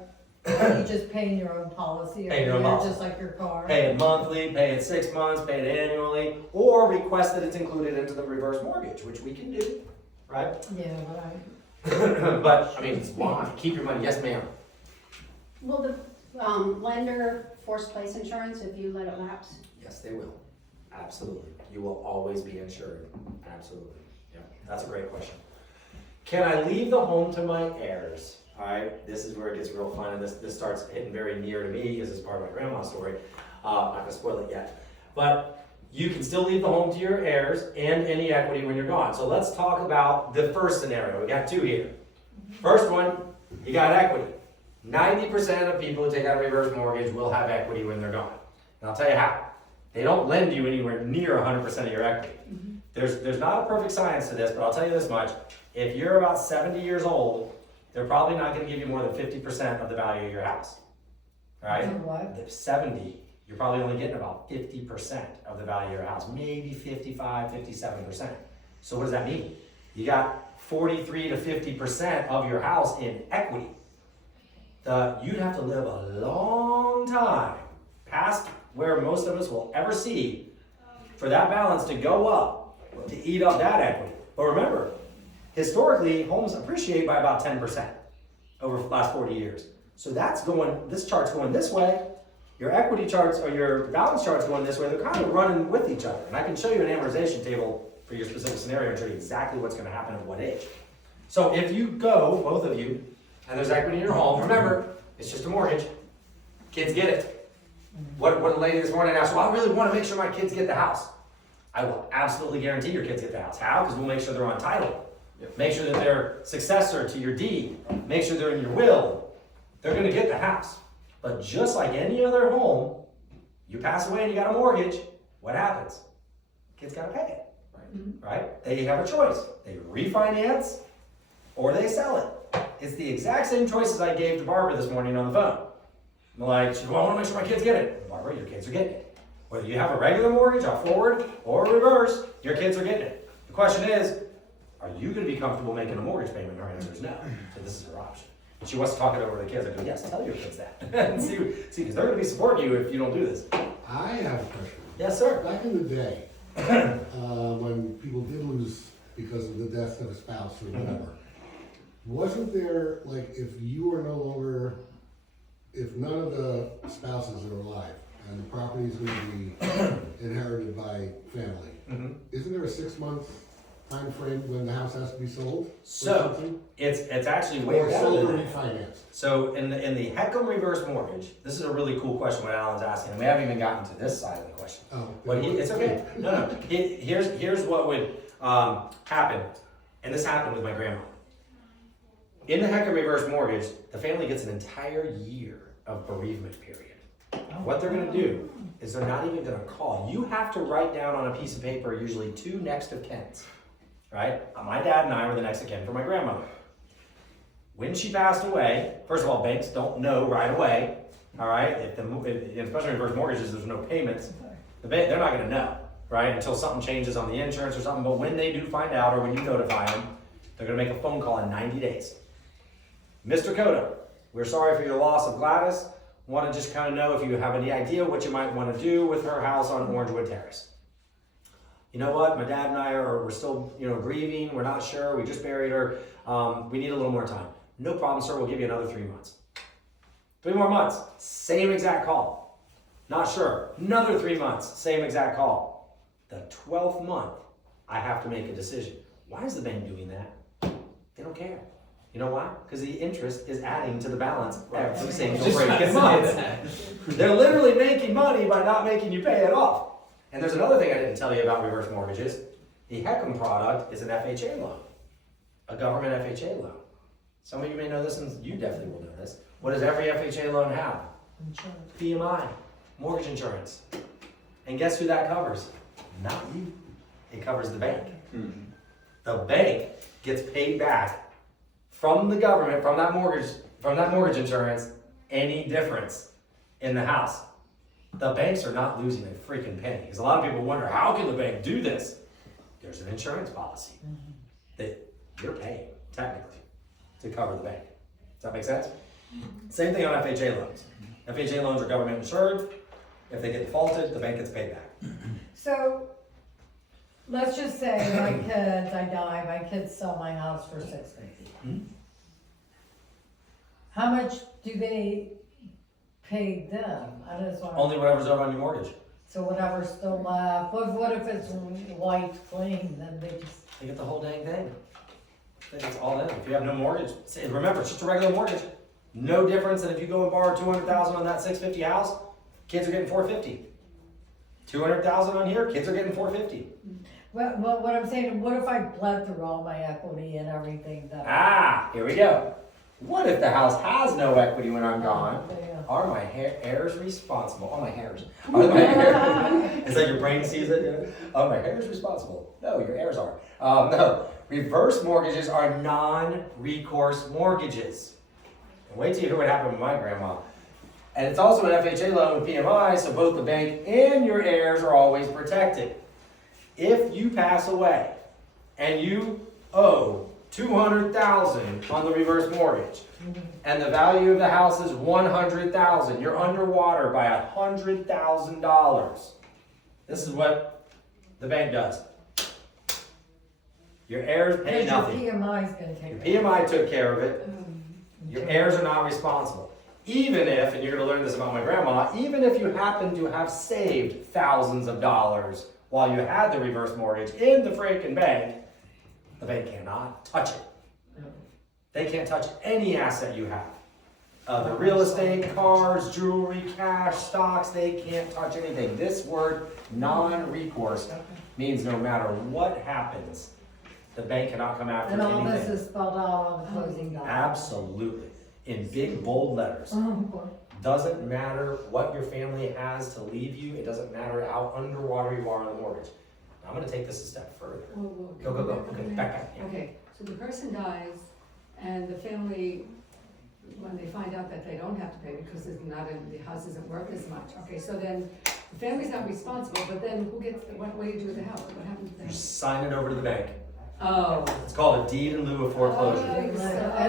you just paying your own policy, Pay your own every year, policy. just like your car. Pay it monthly, pay it 6 months, pay it annually, or request that it's included into the reverse mortgage, which we can do, right? Yeah, but But, I mean, why? Keep your money. Yes, ma'am. Will the lender force place insurance if you let it lapse? Yes, they will. Absolutely. You will always be insured. Absolutely. Yeah, that's a great question. Can I leave the home to my heirs? All right, this is where it gets real fun, and this starts hitting very near to me because it's part of my grandma's story. I'm not gonna spoil it yet. But you can still leave the home to your heirs and any equity when you're gone. So let's talk about the first scenario. We got two here. First one, you got equity. 90% of people who take out a reverse mortgage will have equity when they're gone. And I'll tell you how. They don't lend you anywhere near 100% of your equity. There's not a perfect science to this, but I'll tell you this much. If you're about 70 years old, they're probably not going to give you more than 50% of the value of your house. Right? what? If 70, you're probably only getting about 50% of the value of your house, maybe 55, 57%. So what does that mean? You got 43 to 50% of your house in equity. You'd have to live a long time past where most of us will ever see for that balance to go up, to eat up that equity. But remember, historically, homes appreciate by about 10% over the last 40 years. So this chart's going this way, your equity charts or your balance charts going this way, they're kind of running with each other. And I can show you an amortization table for your specific scenario and show you exactly what's gonna happen at what age. So if you go, both of you, and there's equity in your home, remember, it's just a mortgage, kids get it. What a lady this morning asked, well, I really wanna make sure my kids get the house. I will absolutely guarantee your kids get the house. How? Because we'll make sure they're on title. Make sure that they're successor to your deed. Make sure they're in your will. They're gonna get the house. But just like any other home, you pass away and you got a mortgage, what happens? Kids gotta pay it, right? They have a choice. They refinance or they sell it. It's the exact same choices I gave to Barbara this morning on the phone. I'm like, she goes, well, I wanna make sure my kids get it. Barbara, your kids are getting it. Whether you have a regular mortgage, a forward, or a reverse, your kids are getting it. The question is, are you gonna be comfortable making a mortgage payment? Her answer is no. So this is her option. And she wants to talk it over to the kids. I go, yes, tell your kids that. And see, because they're gonna be supporting you if you don't do this. I have a question. Yes, sir. Back in the day, when people did lose because of the death of a spouse or whatever, wasn't there, like, if you are no longer, if none of the spouses are alive and the property is going to be inherited by family, isn't there a 6-month time frame when the house has to be sold? Or So, something? it's actually way Or better sold or than that. refinanced? So in the HECM reverse mortgage, this is a really cool question what Alan's asking, and we haven't even gotten to this side of the question. Oh. But it's okay. No. Here's what would happen, and this happened with my grandma. In the HECM reverse mortgage, the family gets an entire year of bereavement period. What they're gonna do is they're not even gonna call. You have to write down on a piece of paper usually 2 next of kins, right? My dad and I were the next of kin for my grandmother. When she passed away, first of all, banks don't know right away, all right? Especially in reverse mortgages, there's no payments. They're not gonna know, right? Until something changes on the insurance or something. But when they do find out or when you notify them, they're gonna make a phone call in 90 days. Mr. Cotto, we're sorry for your loss of Gladys. Want to just kind of know if you have any idea what you might want to do with her house on Orangewood Terrace. You know what? My dad and I we're still, grieving. We're not sure. We just buried her. We need a little more time. No problem, sir. We'll give you another 3 months. 3 more months. Same exact call. Not sure. Another 3 months. Same exact call. The 12th month, I have to make a decision. Why is the bank doing that? They don't care. You know why? Because the interest is adding to the balance every single freaking month. They're literally making money by not making you pay it off. And there's another thing I didn't tell you about reverse mortgages. The HECM product is an FHA loan, a government FHA loan. Some of you may know this, and you definitely will know this. What does every FHA loan have? Insurance. PMI, mortgage insurance. And guess who that covers? Not you. It covers the bank. The bank gets paid back from the government, from that mortgage insurance, any difference in the house. The banks are not losing a freaking penny. Because a lot of people wonder, how can the bank do this? There's an insurance policy that you're paying, technically, to cover the bank. Does that make sense? Same thing on FHA loans. FHA loans are government insured. If they get defaulted, the bank gets paid back. So, let's just say my kids, I die, my kids sell my house for $650. How much do they pay them? I just want. Only whatever's owed on your mortgage. So whatever's still left, what if it's white clean, then they just. They get the whole dang thing. It's all in. If you have no mortgage, remember, it's just a regular mortgage. No difference than if you go and borrow $200,000 on that $650 house, kids are getting $450. $200,000 on here, kids are getting $450. Well, what I'm saying, what if I bled through all my equity and everything that. Here we go. What if the house has no equity when I'm gone? Yeah. Are my heirs responsible? Oh, my hairs. Are my heirs? Is that your brain sees it? Yeah. Are my heirs responsible? No, your heirs are. No. Reverse mortgages are non-recourse mortgages. And wait till you hear what happened with my grandma. And it's also an FHA loan with PMI, so both the bank and your heirs are always protected. If you pass away and you owe $200,000 on the reverse mortgage, and the value of the house is $100,000, you're underwater by $100,000. This is what the bank does. Your heirs pay nothing. Your PMI's gonna take Your it. PMI took care of it. Your heirs are not responsible. even if, and you're gonna learn this about my grandma, even if you happen to have saved thousands of dollars while you had the reverse mortgage in the freaking bank, the bank cannot touch it. They can't touch any asset you have. The real estate, cars, jewelry, cash, stocks, they can't touch anything. This word, non-recourse, means no matter what happens, the bank cannot come after And all this anything. is spelled out on the closing document. Absolutely. In big, bold letters. Doesn't matter what your family has to leave you. It doesn't matter how underwater you are on the mortgage. I'm gonna take this a step further. Go. Okay, back. Yeah. Okay, so the person dies, and the family, when they find out that they don't have to pay because it's not in, the house isn't worth as much, okay, so then the family's not responsible, but then who gets, what do you do with the house? What happens to the You house? sign it over to the bank. Oh. It's called a deed in lieu of foreclosure. And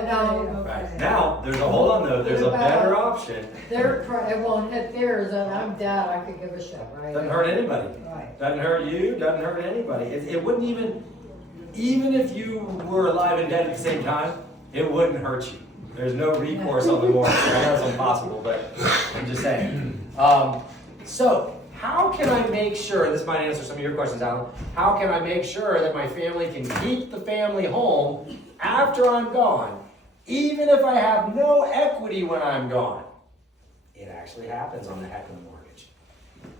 now- Right. Now, there's a, hold on though, there's a better option. It won't hit theirs, and I'm dead, I could give a shit, right? Doesn't hurt anybody. Right. Doesn't hurt you, doesn't hurt anybody. It wouldn't even if you were alive and dead at the same time, it wouldn't hurt you. There's no recourse on the mortgage. I know it's impossible, but I'm just saying. So, how can I make sure, this might answer some of your questions, Alan, how can I make sure that my family can keep the family home after I'm gone, even if I have no equity when I'm gone? It actually happens on the Heckman mortgage.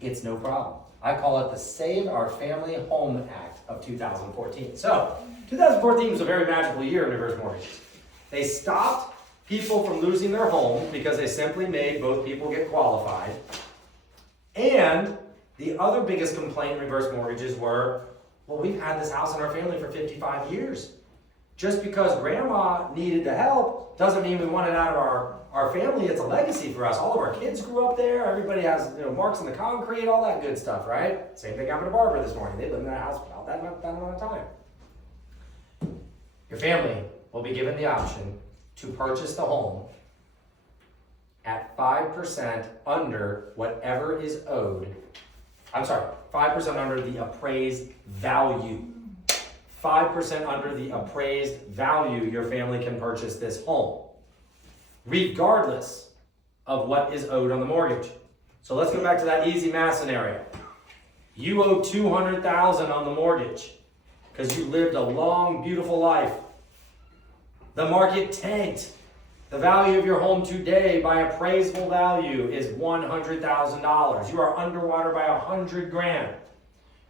It's no problem. I call it the Save Our Family Home Act of 2014. So, 2014 was a very magical year in reverse mortgages. They stopped people from losing their home because they simply made both people get qualified. And the other biggest complaint in reverse mortgages were, well, we've had this house in our family for 55 years. Just because grandma needed the help doesn't mean we want it out of our family. It's a legacy for us. All of our kids grew up there. Everybody has marks in the concrete, all that good stuff, right? Same thing happened to Barbara this morning. They lived in that house for about that amount of time. Your family will be given the option to purchase the home at 5% under whatever is owed. I'm sorry, 5% under the appraised value. 5% under the appraised value your family can purchase this home, regardless of what is owed on the mortgage. So let's go back to that easy math scenario. You owe $200,000 on the mortgage because you lived a long, beautiful life. The market tanked. The value of your home today by appraisable value is $100,000. You are underwater by $100,000.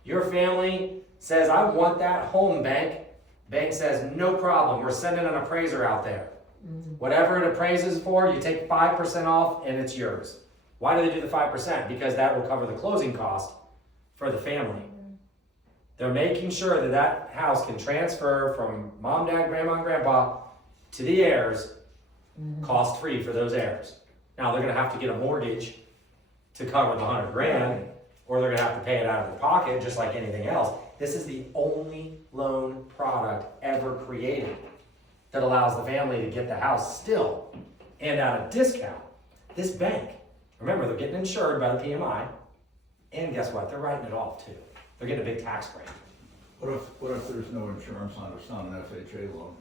Your family says, I want that home, bank. Bank says, no problem. We're sending an appraiser out there. Whatever it appraises for, you take 5% off and it's yours. Why do they do the 5%? Because that will cover the closing cost for the family. They're making sure that that house can transfer from mom, dad, grandma, and grandpa to the heirs, cost-free for those heirs. Now they're gonna have to get a mortgage to cover the $100,000, or they're gonna have to pay it out of their pocket just like anything else. This is the only loan product ever created that allows the family to get the house still and at a discount. This bank, remember, they're getting insured by the PMI, and guess what? They're writing it off too. They're getting a big tax break. What if there's no insurance on it, it's not an FHA loan?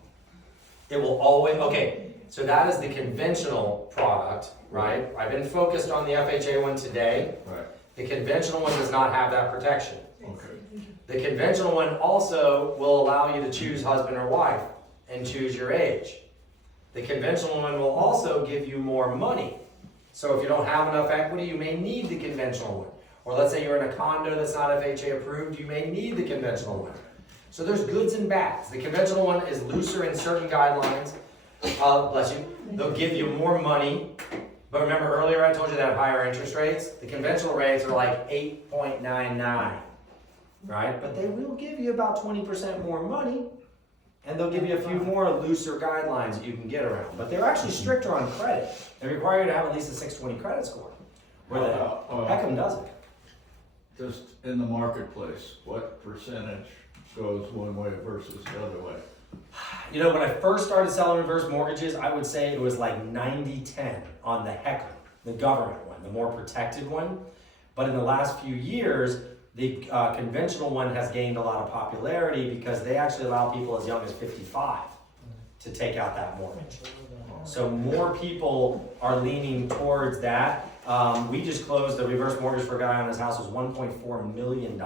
It will always, okay, so that is the conventional product, right? I've been focused on the FHA one today. Right. The conventional one does not have that protection. Okay. The conventional one also will allow you to choose husband or wife and choose your age. The conventional one will also give you more money. So if you don't have enough equity, you may need the conventional one. Or let's say you're in a condo that's not FHA approved, you may need the conventional one. So there's goods and bads. The conventional one is looser in certain guidelines. Bless you. They'll give you more money. But remember earlier I told you they have higher interest rates? The conventional rates are like 8.99, right? But they will give you about 20% more money. And they'll give you a few more looser guidelines that you can get around. But they're actually stricter on credit. They require you to have at least a 620 credit score. Where the Heckman doesn't. Just in the marketplace, what percentage goes one way versus the other way? You know, when I first started selling reverse mortgages, I would say it was like 90-10 on the Heckman, the government one, the more protected one. But in the last few years, the conventional one has gained a lot of popularity because they actually allow people as young as 55 to take out that mortgage. So more people are leaning towards that. We just closed the reverse mortgage for a guy on his house was $1.4 million.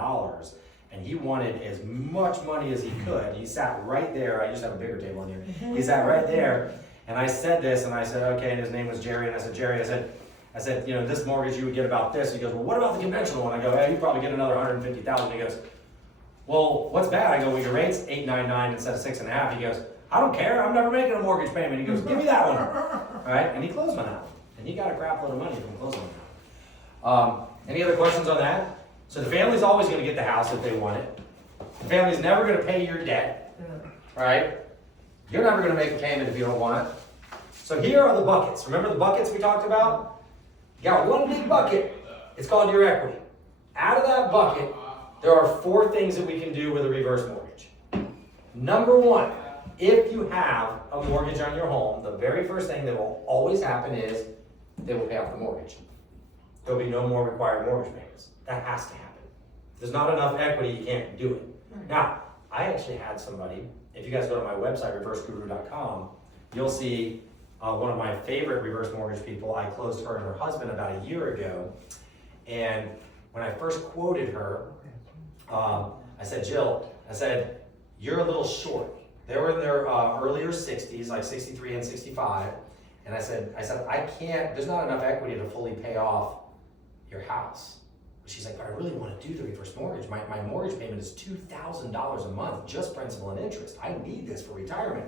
And he wanted as much money as he could. He sat right there. I used to have a bigger table in here. He sat right there. And I said this, and I said, okay, and his name was Jerry. And I said, Jerry, I said, you know, this mortgage you would get about this. He goes, well, what about the conventional one? I go, yeah, you probably get another $150,000. He goes, well, what's bad? I go, well, your rate's 8.99 instead of 6.5. He goes, I don't care. I'm never making a mortgage payment. He goes, give me that one. All right, and he closed on that one. And he got a crap load of money from closing on that. Any other questions on that? So the family's always going to get the house if they want it. The family's never going to pay your debt, right? You're never going to make a payment if you don't want it. So here are the buckets. Remember the buckets we talked about? You got one big bucket. It's called your equity. Out of that bucket, there are 4 things that we can do with a reverse mortgage. Number 1, if you have a mortgage on your home, the very first thing that will always happen is they will pay off the mortgage. There'll be no more required mortgage payments. That has to happen. If there's not enough equity, you can't do it. Now, I actually had somebody, if you guys go to my website, reverseguru.com, you'll see one of my favorite reverse mortgage people. I closed her and her husband about a year ago. And when I first quoted her, I said, Jill, I said, you're a little short. They were in their earlier 60s, like 63 and 65. And I said, I can't, there's not enough equity to fully pay off your house. She's like, but I really want to do the reverse mortgage. My mortgage payment is $2,000 a month, just principal and interest. I need this for retirement.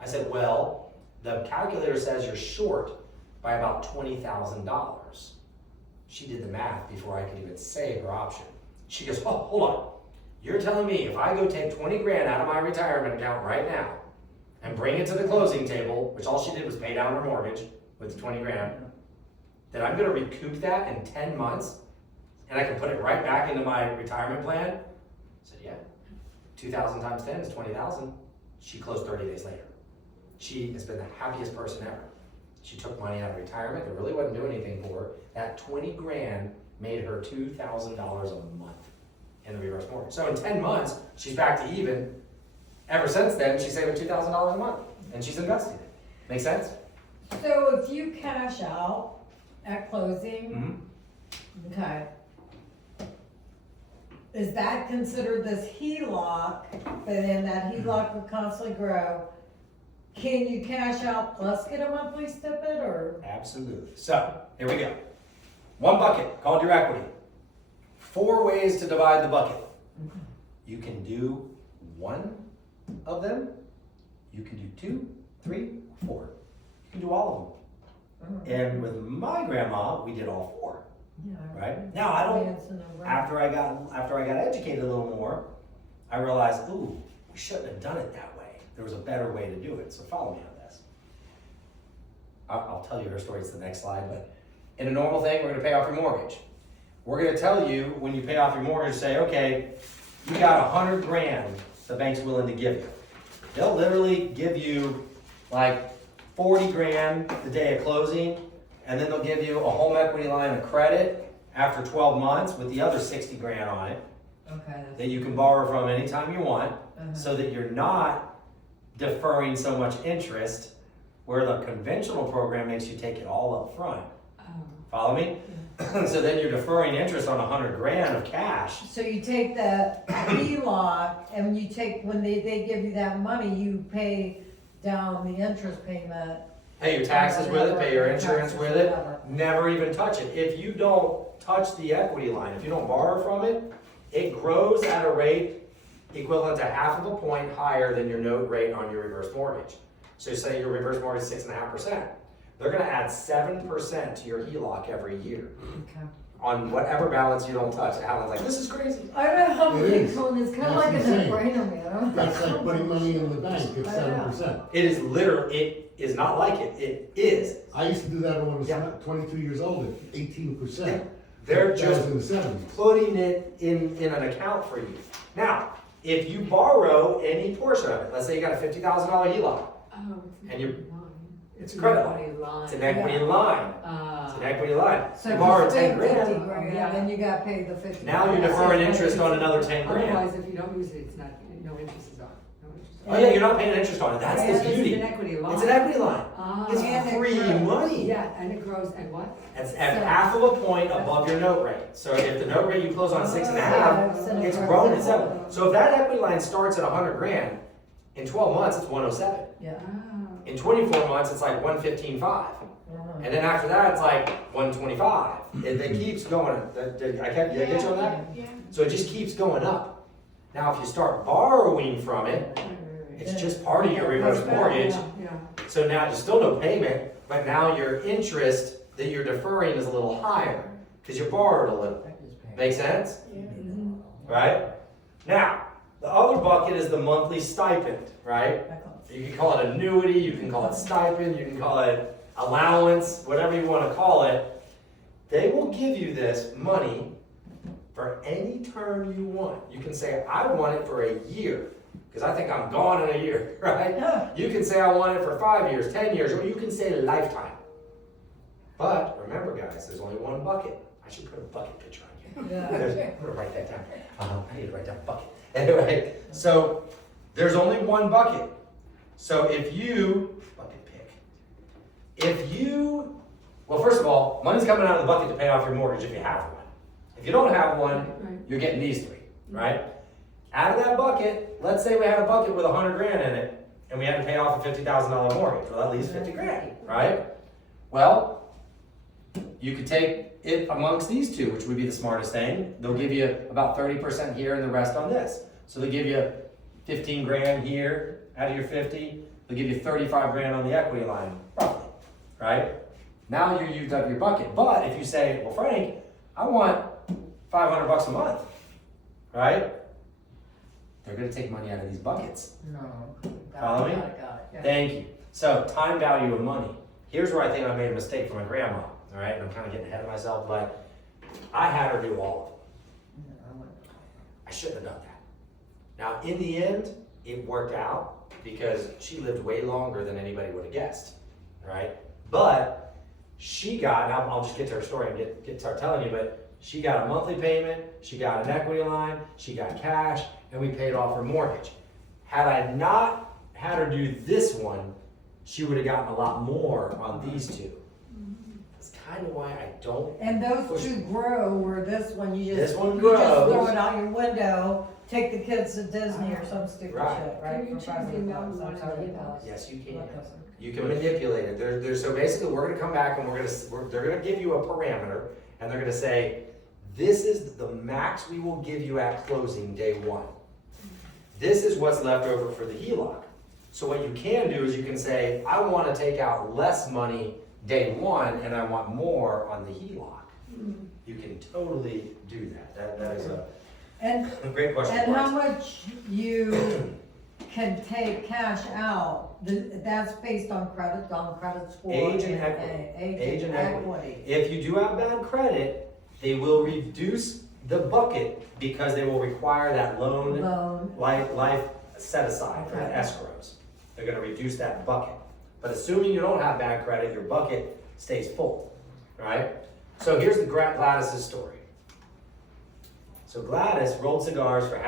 I said, well, the calculator says you're short by about $20,000. She did the math before I could even say her option. She goes, oh, hold on. You're telling me if I go take 20 grand out of my retirement account right now and bring it to the closing table, which all she did was pay down her mortgage with the 20 grand, that I'm gonna recoup that in 10 months and I can put it right back into my retirement plan? I said, yeah. 2,000 times 10 is 20,000. She closed 30 days later. She has been the happiest person ever. She took money out of retirement that really wasn't doing anything for her. That 20 grand made her $2,000 a month in the reverse mortgage. So in 10 months, she's back to even. Ever since then, she's saving $2,000 a month, and she's investing it. Make sense? So if you cash out at closing, okay, is that considered this HELOC, but then that HELOC would constantly grow? Can you cash out plus get a monthly stipend, or? Absolutely. So, here we go. One bucket called your equity. 4 ways to divide the bucket. You can do 1 of them. You can do 2, 3, 4. You can do all of them. And with my grandma, we did all 4. Yeah. Right? Now I don't. After I got educated a little more, I realized, ooh, we shouldn't have done it that way. There was a better way to do it. So follow me on this. I'll tell you her story. It's the next slide. But in a normal thing, we're going to pay off your mortgage. We're going to tell you when you pay off your mortgage, say, okay, you got 100 grand the bank's willing to give you. They'll literally give you like 40 grand the day of closing, and then they'll give you a home equity line of credit after 12 months with the other 60 grand on it. Okay. That you can borrow from anytime you want, so that you're not deferring so much interest, where the conventional program makes you take it all up front. Follow me? So then you're deferring interest on 100 grand of cash. So you take the HELOC, and you take, when they give you that money, you pay down the interest payment. Pay your taxes with it, pay your insurance with it, never even touch it. If you don't touch the equity line, if you don't borrow from it, it grows at a rate equivalent to half of a point higher than your note rate on your reverse mortgage. So say your reverse mortgage is 6.5%. They're gonna add 7% to your HELOC every year Okay. on whatever balance you don't touch. Alan's like, this is crazy. I don't know how It big is. one is, kind of That's like a insane. no-brainer, man. That's like putting money in the bank at I know. 7%. It is literally, it is not like it, it is. I used to do that when I was Yeah. 22 years old at 18%. They're That was just in the 70s. putting it in an account for you. Now, if you borrow any portion of it, let's say you got a $50,000 HELOC, And you- it's a credit line. line. It's an equity line. It's an equity line. So You if borrow you 10 spend grand. 50 grand, then you got paid the 50. Now you're deferring interest on another 10 grand. Otherwise, if you don't use it, it's not, no interest is on, no Oh yeah, you're not paying interest on it, that's Yeah, the this is beauty. an equity line. It's an equity line. Ah. It's And it free grows. money. Yeah, and it grows, and what? It's at half of a point above your note rate. So if the note rate you close on 6.5, Oh, it's so grown at it's 7. So if that equity line starts at 100 grand, in 12 months it's 107. Yeah. Ah. In 24 months it's like 115.5. And then after that it's like 125. It keeps going. Did I get you on that? Yeah. So it just keeps going up. Now if you start borrowing from it, it's just part of your reverse mortgage. Yeah, So now there's still no payment, but now your interest that you're deferring is a little higher because you borrowed a little. Make sense? Right? Now, the other bucket is the monthly stipend, right? You can call it annuity, you can call it stipend, you can call it allowance, whatever you want to call it. They will give you this money for any term you want. You can say, I want it for a year, because I think I'm gone in a year, right? Yeah. You can say, I want it for 5 years, 10 years, or you can say lifetime. But remember, guys, there's only one bucket. I should put a bucket picture on here. Yeah. I'm gonna write that down. I need to write down bucket. Anyway, so there's only one bucket. So if you, bucket pick, well, first of all, money's coming out of the bucket to pay off your mortgage if you have one. If you don't have one, right. you're getting these 3, right? Out of that bucket, let's say we had a bucket with 100 grand in it, and we had to pay off a $50,000 mortgage. Well, that leaves 50 grand, right? Well, you could take it amongst these two, which would be the smartest thing. They'll give you about 30% here and the rest on this. So they'll give you 15 grand here out of your 50. They'll give you 35 grand on the equity line, roughly, right? Now you used up your bucket. But if you say, well, Frank, I want $500 a month, right? They're gonna take money out of these buckets. No. Follow me? Got it. Thank you. So, time value of money. Here's where I think I made a mistake for my grandma, all right? I'm kind of getting ahead of myself, but I had her do all of them. I shouldn't have done that. Now, in the end, it worked out because she lived way longer than anybody would have guessed, right? But she got, and I'll just get to her story and start telling you, but she got a monthly payment, she got an equity line, she got cash, and we paid off her mortgage. Had I not had her do this one, she would have gotten a lot more on these two. That's kind of why I don't. And those two grow, where this one, you just, This one you just throw grows. it out your window, take the kids to Disney or some stupid Right. shit, right? Can you For change the amount $500, you want to $600. give us? Yes, you can. You can manipulate it. So basically, we're gonna come back and they're gonna give you a parameter, and they're gonna say, this is the max we will give you at closing day 1. This is what's left over for the HELOC. So what you can do is you can say, I want to take out less money day 1, and I want more on the HELOC. You can totally do that. That is And, a great question. and how Lawrence. much you can take cash out, that's based on credit score. Age and equity. Age and equity. If you do have bad credit, they will reduce the bucket because they will require that loan life set aside for the escrows. They're gonna reduce that bucket. But assuming you don't have bad credit, your bucket stays full, right? So here's the Gladys's story. So Gladys rolled cigars for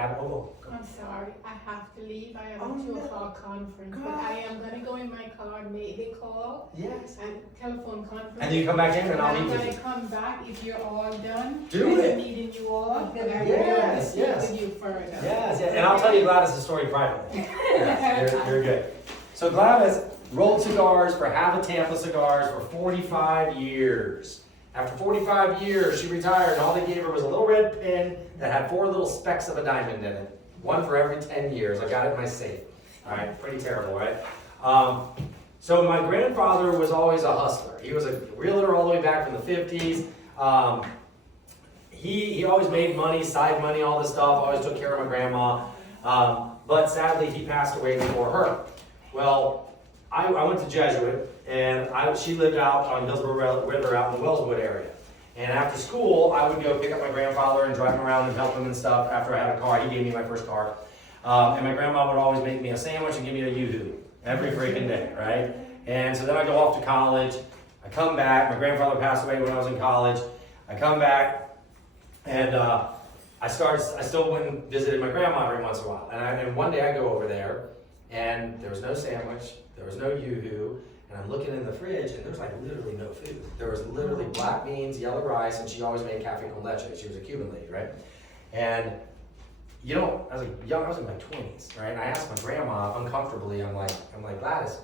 I'm sorry, I have to leave. I am Oh, at no. 2 o'clock conference, but I am gonna go in my car, make the call yes. and telephone conference. And then you come back in and I'll I'm meet with gonna you. come back if you're all done. Do I'm it. meeting you all, but I will Yes, speak yes. with you further. Yes, yes, and I'll tell you Gladys' story privately. Yes, you're good. So Gladys rolled cigars for Have a Tampa Cigars for 45 years. After 45 years, she retired, and all they gave her was a little red pin that had 4 little specks of a diamond in it. One for every 10 years. I got it in my safe. All right, pretty terrible, right? So my grandfather was always a hustler. He was a realtor all the way back from the 50s. He always made money, side money, all this stuff, always took care of my grandma. But sadly, he passed away before her. Well, I went to Jesuit, and she lived out on Hillsborough River out in the Wellswood area. And after school, I would go pick up my grandfather and drive him around and help him and stuff after I had a car. He gave me my first car. And my grandma would always make me a sandwich and give me a yoo-hoo every freaking day, right? And so then I go off to college. I come back. My grandfather passed away when I was in college. I come back, and I still went and visited my grandma every once in a while. And one day I go over there, and there was no sandwich, there was no yoo-hoo, and I'm looking in the fridge, and there's like literally no food. There was literally black beans, yellow rice, and she always made cafe con leche. She was a Cuban lady, right? And you know, I was in my 20s, right? And I asked my grandma uncomfortably, I'm like, Gladys,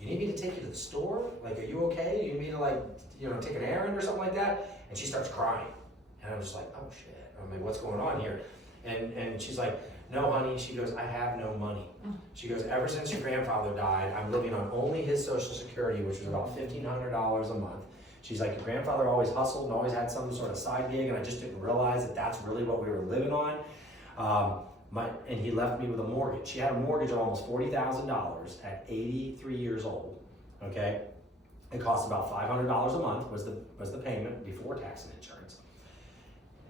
you need me to take you to the store? Like, are you okay? You need me to like, take an errand or something like that? And she starts crying. And I'm just like, oh shit. I'm like, what's going on here? And she's like, no, honey. She goes, I have no money. She goes, ever since your grandfather died, I'm living on only his Social Security, which was about $1,500 a month. She's like, your grandfather always hustled and always had some sort of side gig, and I just didn't realize that that's really what we were living on. And he left me with a mortgage. She had a mortgage of almost $40,000 at 83 years old. Okay, it cost about $500 a month was the payment before tax and insurance.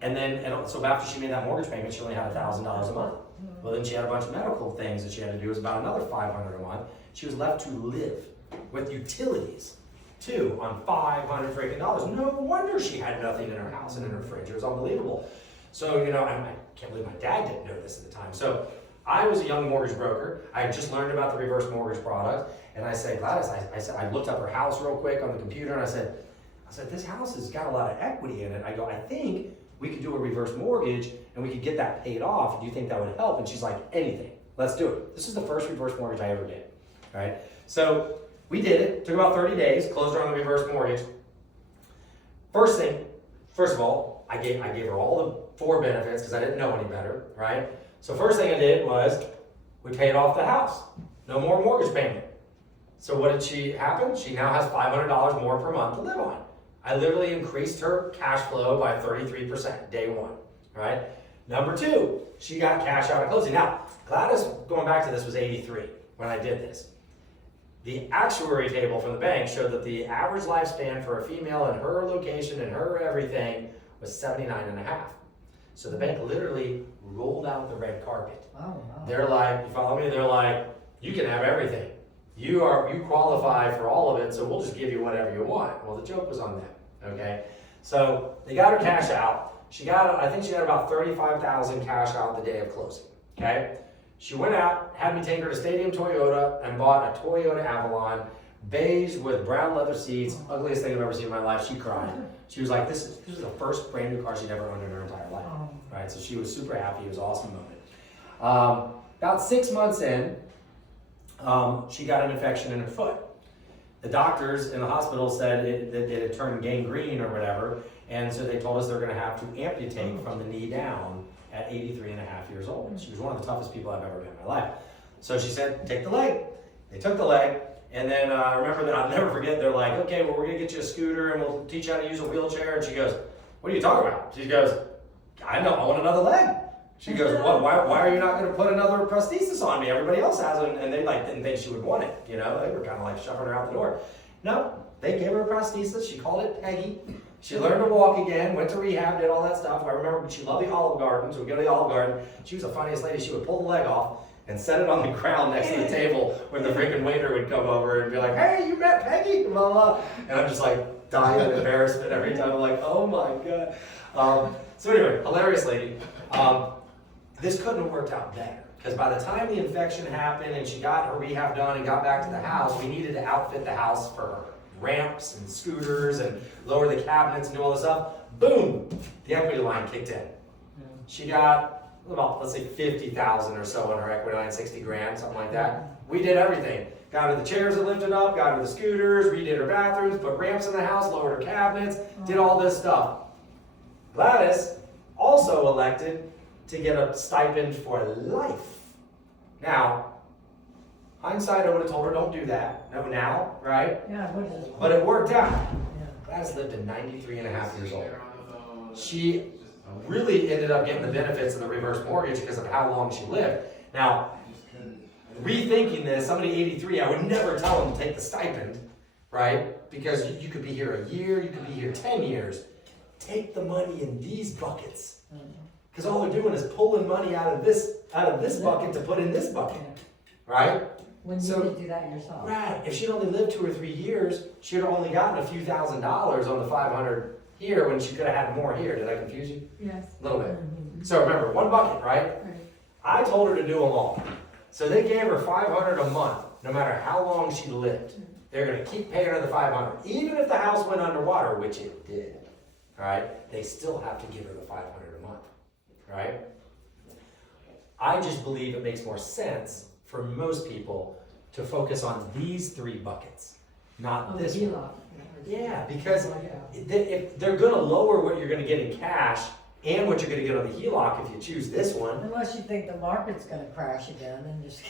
And so after she made that mortgage payment, she only had $1,000 a month. Well, then she had a bunch of medical things that she had to do. It was about another $500 a month. She was left to live with utilities too on $500 freaking dollars. No wonder she had nothing in her house and in her fridge. It was unbelievable. So, I can't believe my dad didn't know this at the time. So I was a young mortgage broker. I had just learned about the reverse mortgage product. And I said, Gladys, I looked up her house real quick on the computer, and I said, this house has got a lot of equity in it. I go, I think we could do a reverse mortgage and we could get that paid off. Do you think that would help? And she's like, anything, let's do it. This is the first reverse mortgage I ever did, all right? So we did it, took about 30 days, closed her on the reverse mortgage. First of all, I gave her all the 4 benefits because I didn't know any better, right? So first thing I did was we paid off the house. No more mortgage payment. So what did she happen? She now has $500 more per month to live on. I literally increased her cash flow by 33% day one, right? Number 2, she got cash out at closing. Now, Gladys, going back to this, was 83 when I did this. The actuary table from the bank showed that the average lifespan for a female in her location and her everything was 79 and a half. So the bank literally rolled out the red carpet. Oh, wow. They're like, you follow me? They're like, you can have everything. You qualify for all of it, so we'll just give you whatever you want. Well, the joke was on them, okay? So they got her cash out. I think she had about $35,000 cash out the day of closing, okay? She went out, had me take her to Stadium Toyota and bought a Toyota Avalon, beige with brown leather seats, ugliest thing I've ever seen in my life. She cried. She was like, this was the first brand new car she'd ever owned in her entire life, right? So she was super happy. It was an awesome moment. About 6 months in, she got an infection in her foot. The doctors in the hospital said that it had turned gangrene or whatever, and so they told us they're going to have to amputate from the knee down at 83 and a half years old. She was one of the toughest people I've ever met in my life. So she said, take the leg. They took the leg, and then I remember that, I'll never forget, they're like, okay, well, we're going to get you a scooter, and we'll teach you how to use a wheelchair. And she goes, what are you talking about? She goes, I want another leg. She goes, what? Why are you not going to put another prosthesis on me? Everybody else has it, and they didn't think she would want it. They were kind of like shoving her out the door. No, they gave her a prosthesis. She called it Peggy. She learned to walk again, went to rehab, did all that stuff. I remember she loved the Olive Garden, so we go to the Olive Garden. She was the funniest lady. She would pull the leg off and set it on the ground next to the table when the freaking waiter would come over and be like, hey, you met Peggy? Blah, blah. And I'm just like dying of embarrassment every time. I'm like, oh my God. So anyway, hilarious lady. This couldn't have worked out better, because by the time the infection happened and she got her rehab done and got back to the house, we needed to outfit the house for her. Ramps and scooters and lower the cabinets and do all this stuff. Boom! The equity line kicked in. She got about, let's say, 50,000 or so on her equity line, 60 grand, something like that. We did everything. Got her the chairs that lifted up, got her the scooters, redid her bathrooms, put ramps in the house, lowered her cabinets, did all this stuff. Gladys also elected to get a stipend for life. Now, hindsight, I would have told her, don't do that. No, now, right? Yeah, what is it? But it worked out. Yeah. Gladys lived to 93 and a half years old. She really ended up getting the benefits of the reverse mortgage because of how long she lived. Now, rethinking this, somebody 83, I would never tell them to take the stipend, right? Because you could be here a year, you could be here 10 years. Take the money in these buckets. Because all they're doing is pulling money out of this bucket to put in this bucket, right? When you could do that yourself. Right. If she'd only lived 2 or 3 years, she'd have only gotten a few $1,000s on the 500 here when she could have had more here. Did I confuse you? Yes. A little bit. So remember, one bucket, right? Right. I told her to do them all. So they gave her $500 a month, no matter how long she lived. They're gonna keep paying her the $500, even if the house went underwater, which it did. All right, they still have to give her the $500 a month. Right? I just believe it makes more sense for most people to focus on these three buckets, not Oh, the this one. HELOC. Yeah, because Oh, yeah. if they're gonna lower what you're gonna get in cash and what you're gonna get on the HELOC if you choose this one. Unless you think the market's gonna crash again and just.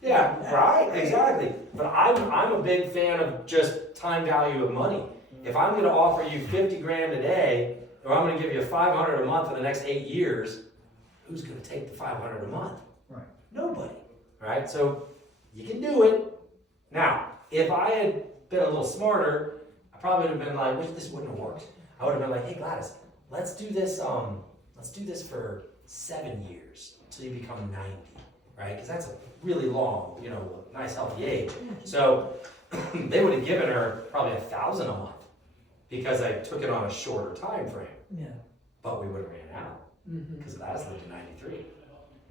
Yeah, right, exactly. But I'm a big fan of just time value of money. If I'm gonna offer you 50 grand a day, or I'm gonna give you 500 a month for the next 8 years, who's gonna take the 500 a month? Right. Nobody, right? So you can do it. Now, if I had been a little smarter, I probably would have been like, "Well, this wouldn't have worked." I would have been like, "Hey Gladys, let's do this for 7 years until you become 90, right? Because that's a really long, nice healthy age." So they would have given her probably $1,000 a month because I took it on a shorter time frame. Yeah. But we would have ran out Mhm. because Gladys lived to 93.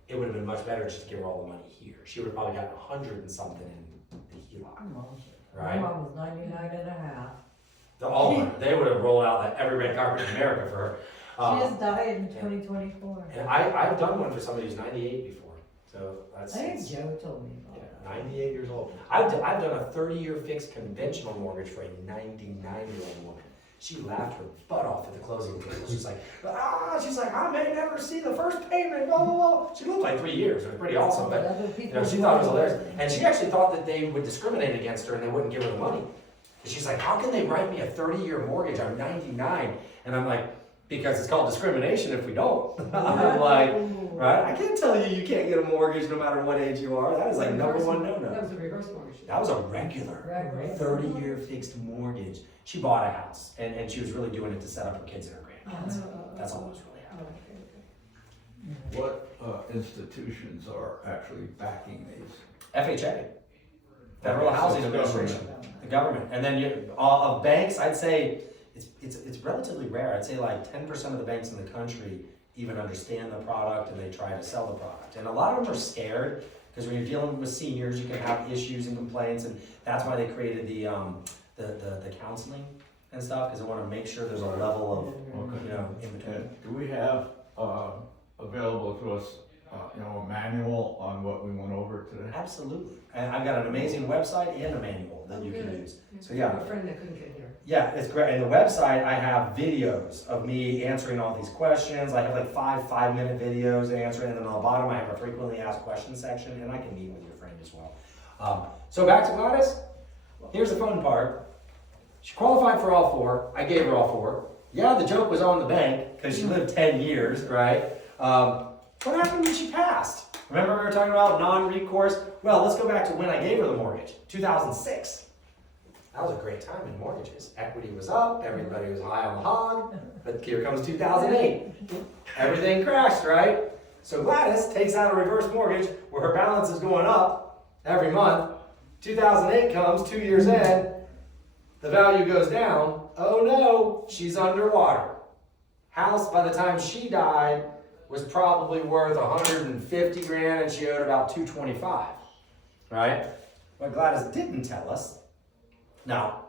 It would have been much better just to give her all the money here. She would have probably gotten 100 and something in the HELOC, My right? mom was 99 and a half. They would have rolled out like every red carpet in America for her. She just died in 2024. And I've done one for somebody who's 98 before, so I that's think Joe told me about yeah, that. 98 years old. I've done a 30-year fixed conventional mortgage for a 99-year-old woman. She laughed her butt off at the closing table. She's like, I may never see the first payment, blah, blah, blah. She lived like 3 years. It was pretty awesome, but Other people she thought it was hilarious. And she actually thought that they would discriminate against her and they wouldn't give her the money. And she's like, how can they write me a 30-year mortgage? I'm 99. And I'm like, because it's called discrimination if we don't. I'm like, right? I can't tell you can't get a mortgage no matter what age you are. That is like number one That no-no. was a reverse mortgage. That was a regular Regular. 30-year fixed mortgage. She bought a house and she was really doing it to set up her kids and her grandkids. That's all that was really happening. What institutions are actually backing these? FHA, Federal Housing Administration, the government, and then of banks, I'd say it's relatively rare. I'd say like 10% of the banks in the country even understand the product and they try to sell the product. And a lot of them are scared because when you're dealing with seniors, you can have issues and complaints, and that's why they created the counseling and stuff because they want to make sure there's a level of in between. And do we have available to us, a manual on what we went over today? Absolutely, and I've got an amazing website and a manual that you can use. So yeah. A friend that couldn't get here. Yeah, it's great. And the website, I have videos of me answering all these questions. I have like 5-minute videos answering, and then on the bottom I have a frequently asked questions section, and I can meet with your friend as well. So back to Gladys. Here's the fun part. She qualified for all four. I gave her all four. Yeah, the joke was on the bank because she lived 10 years, right? What happened when she passed? Remember we were talking about non-recourse? Well, let's go back to when I gave her the mortgage, 2006. That was a great time in mortgages. Equity was up, everybody was high on the hog, but here comes 2008. Everything crashed, right? So Gladys takes out a reverse mortgage where her balance is going up every month. 2008 comes, 2 years in, the value goes down. Oh no, she's underwater. House, by the time she died, was probably worth 150 grand and she owed about 225, right? What Gladys didn't tell us, now,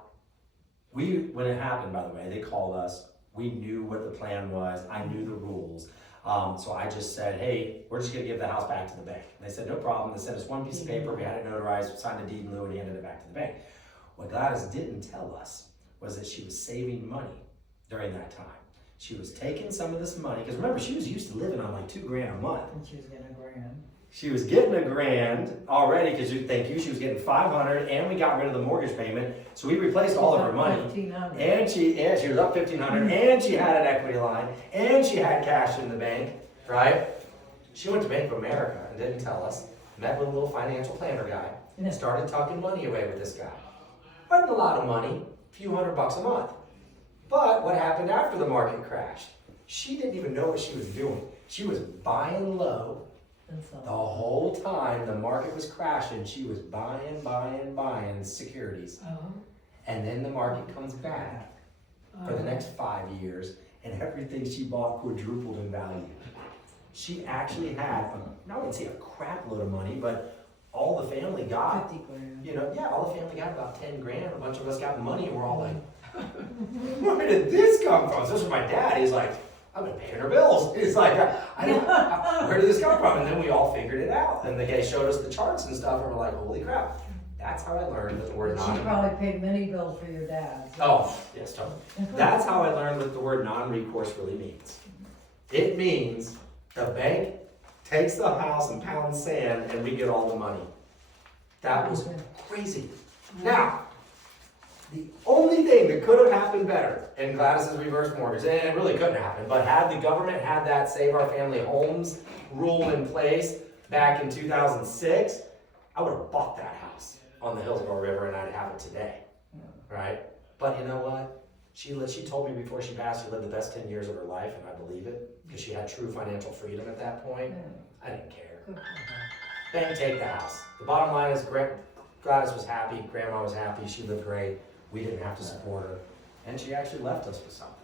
when it happened, by the way, they called us, we knew what the plan was, I knew the rules. So I just said, hey, we're just gonna give the house back to the bank. And they said, no problem. They sent us one piece of paper, we had it notarized, signed a deed in lieu, and handed it back to the bank. What Gladys didn't tell us was that she was saving money during that time. She was taking some of this money, because remember, she was used to living on like $2,000 a month. And she was getting $1,000. She was getting $1,000 already, because she was getting $500, and we got rid of the mortgage payment, so we replaced all of her money. $1,500. And she was up $1,500, and she had an equity line, and she had cash in the bank, right? She went to Bank of America and didn't tell us, met with a little financial planner guy, and started tucking money away with this guy. Wasn't a lot of money, a few $100 a month. But what happened after the market crashed? She didn't even know what she was doing. She was buying low. The whole time the market was crashing, she was buying securities. And then the market comes back for the next 5 years, and everything she bought quadrupled in value. she actually had, I wouldn't say a crap load of money, but all the family got, 50 grand. you know, yeah, all the family got about 10 grand. A bunch of us got money, and we're all like, where did this come from? So this was my dad. He's like, I've been paying her bills. He's like, where did this come from? And then we all figured it out. And the guy showed us the charts and stuff, and we're like, holy crap. That's how I learned that the word She non. probably paid many bills for your dad. so- Oh, yes, totally. That's how I learned what the word non-recourse really means. It means the bank takes the house and pounds sand, and we get all the money. That was crazy. Now, the only thing that could have happened better in Gladys's reverse mortgage, and it really couldn't happen, but had the government had that Save Our Family Homes rule in place back in 2006, I would have bought that house on the Hillsborough River and I'd have it today, right? But you know what? She told me before she passed she lived the best 10 years of her life, and I believe it, because she had true financial freedom at that point. I didn't care. Bank, take the house. The bottom line is Gladys was happy, Grandma was happy, she lived great, we didn't have to support her, and she actually left us with something.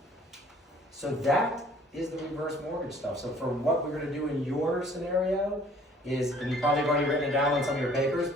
So that is the reverse mortgage stuff. So for what we're gonna do in your scenario is, and you probably have already written it down on some of your papers,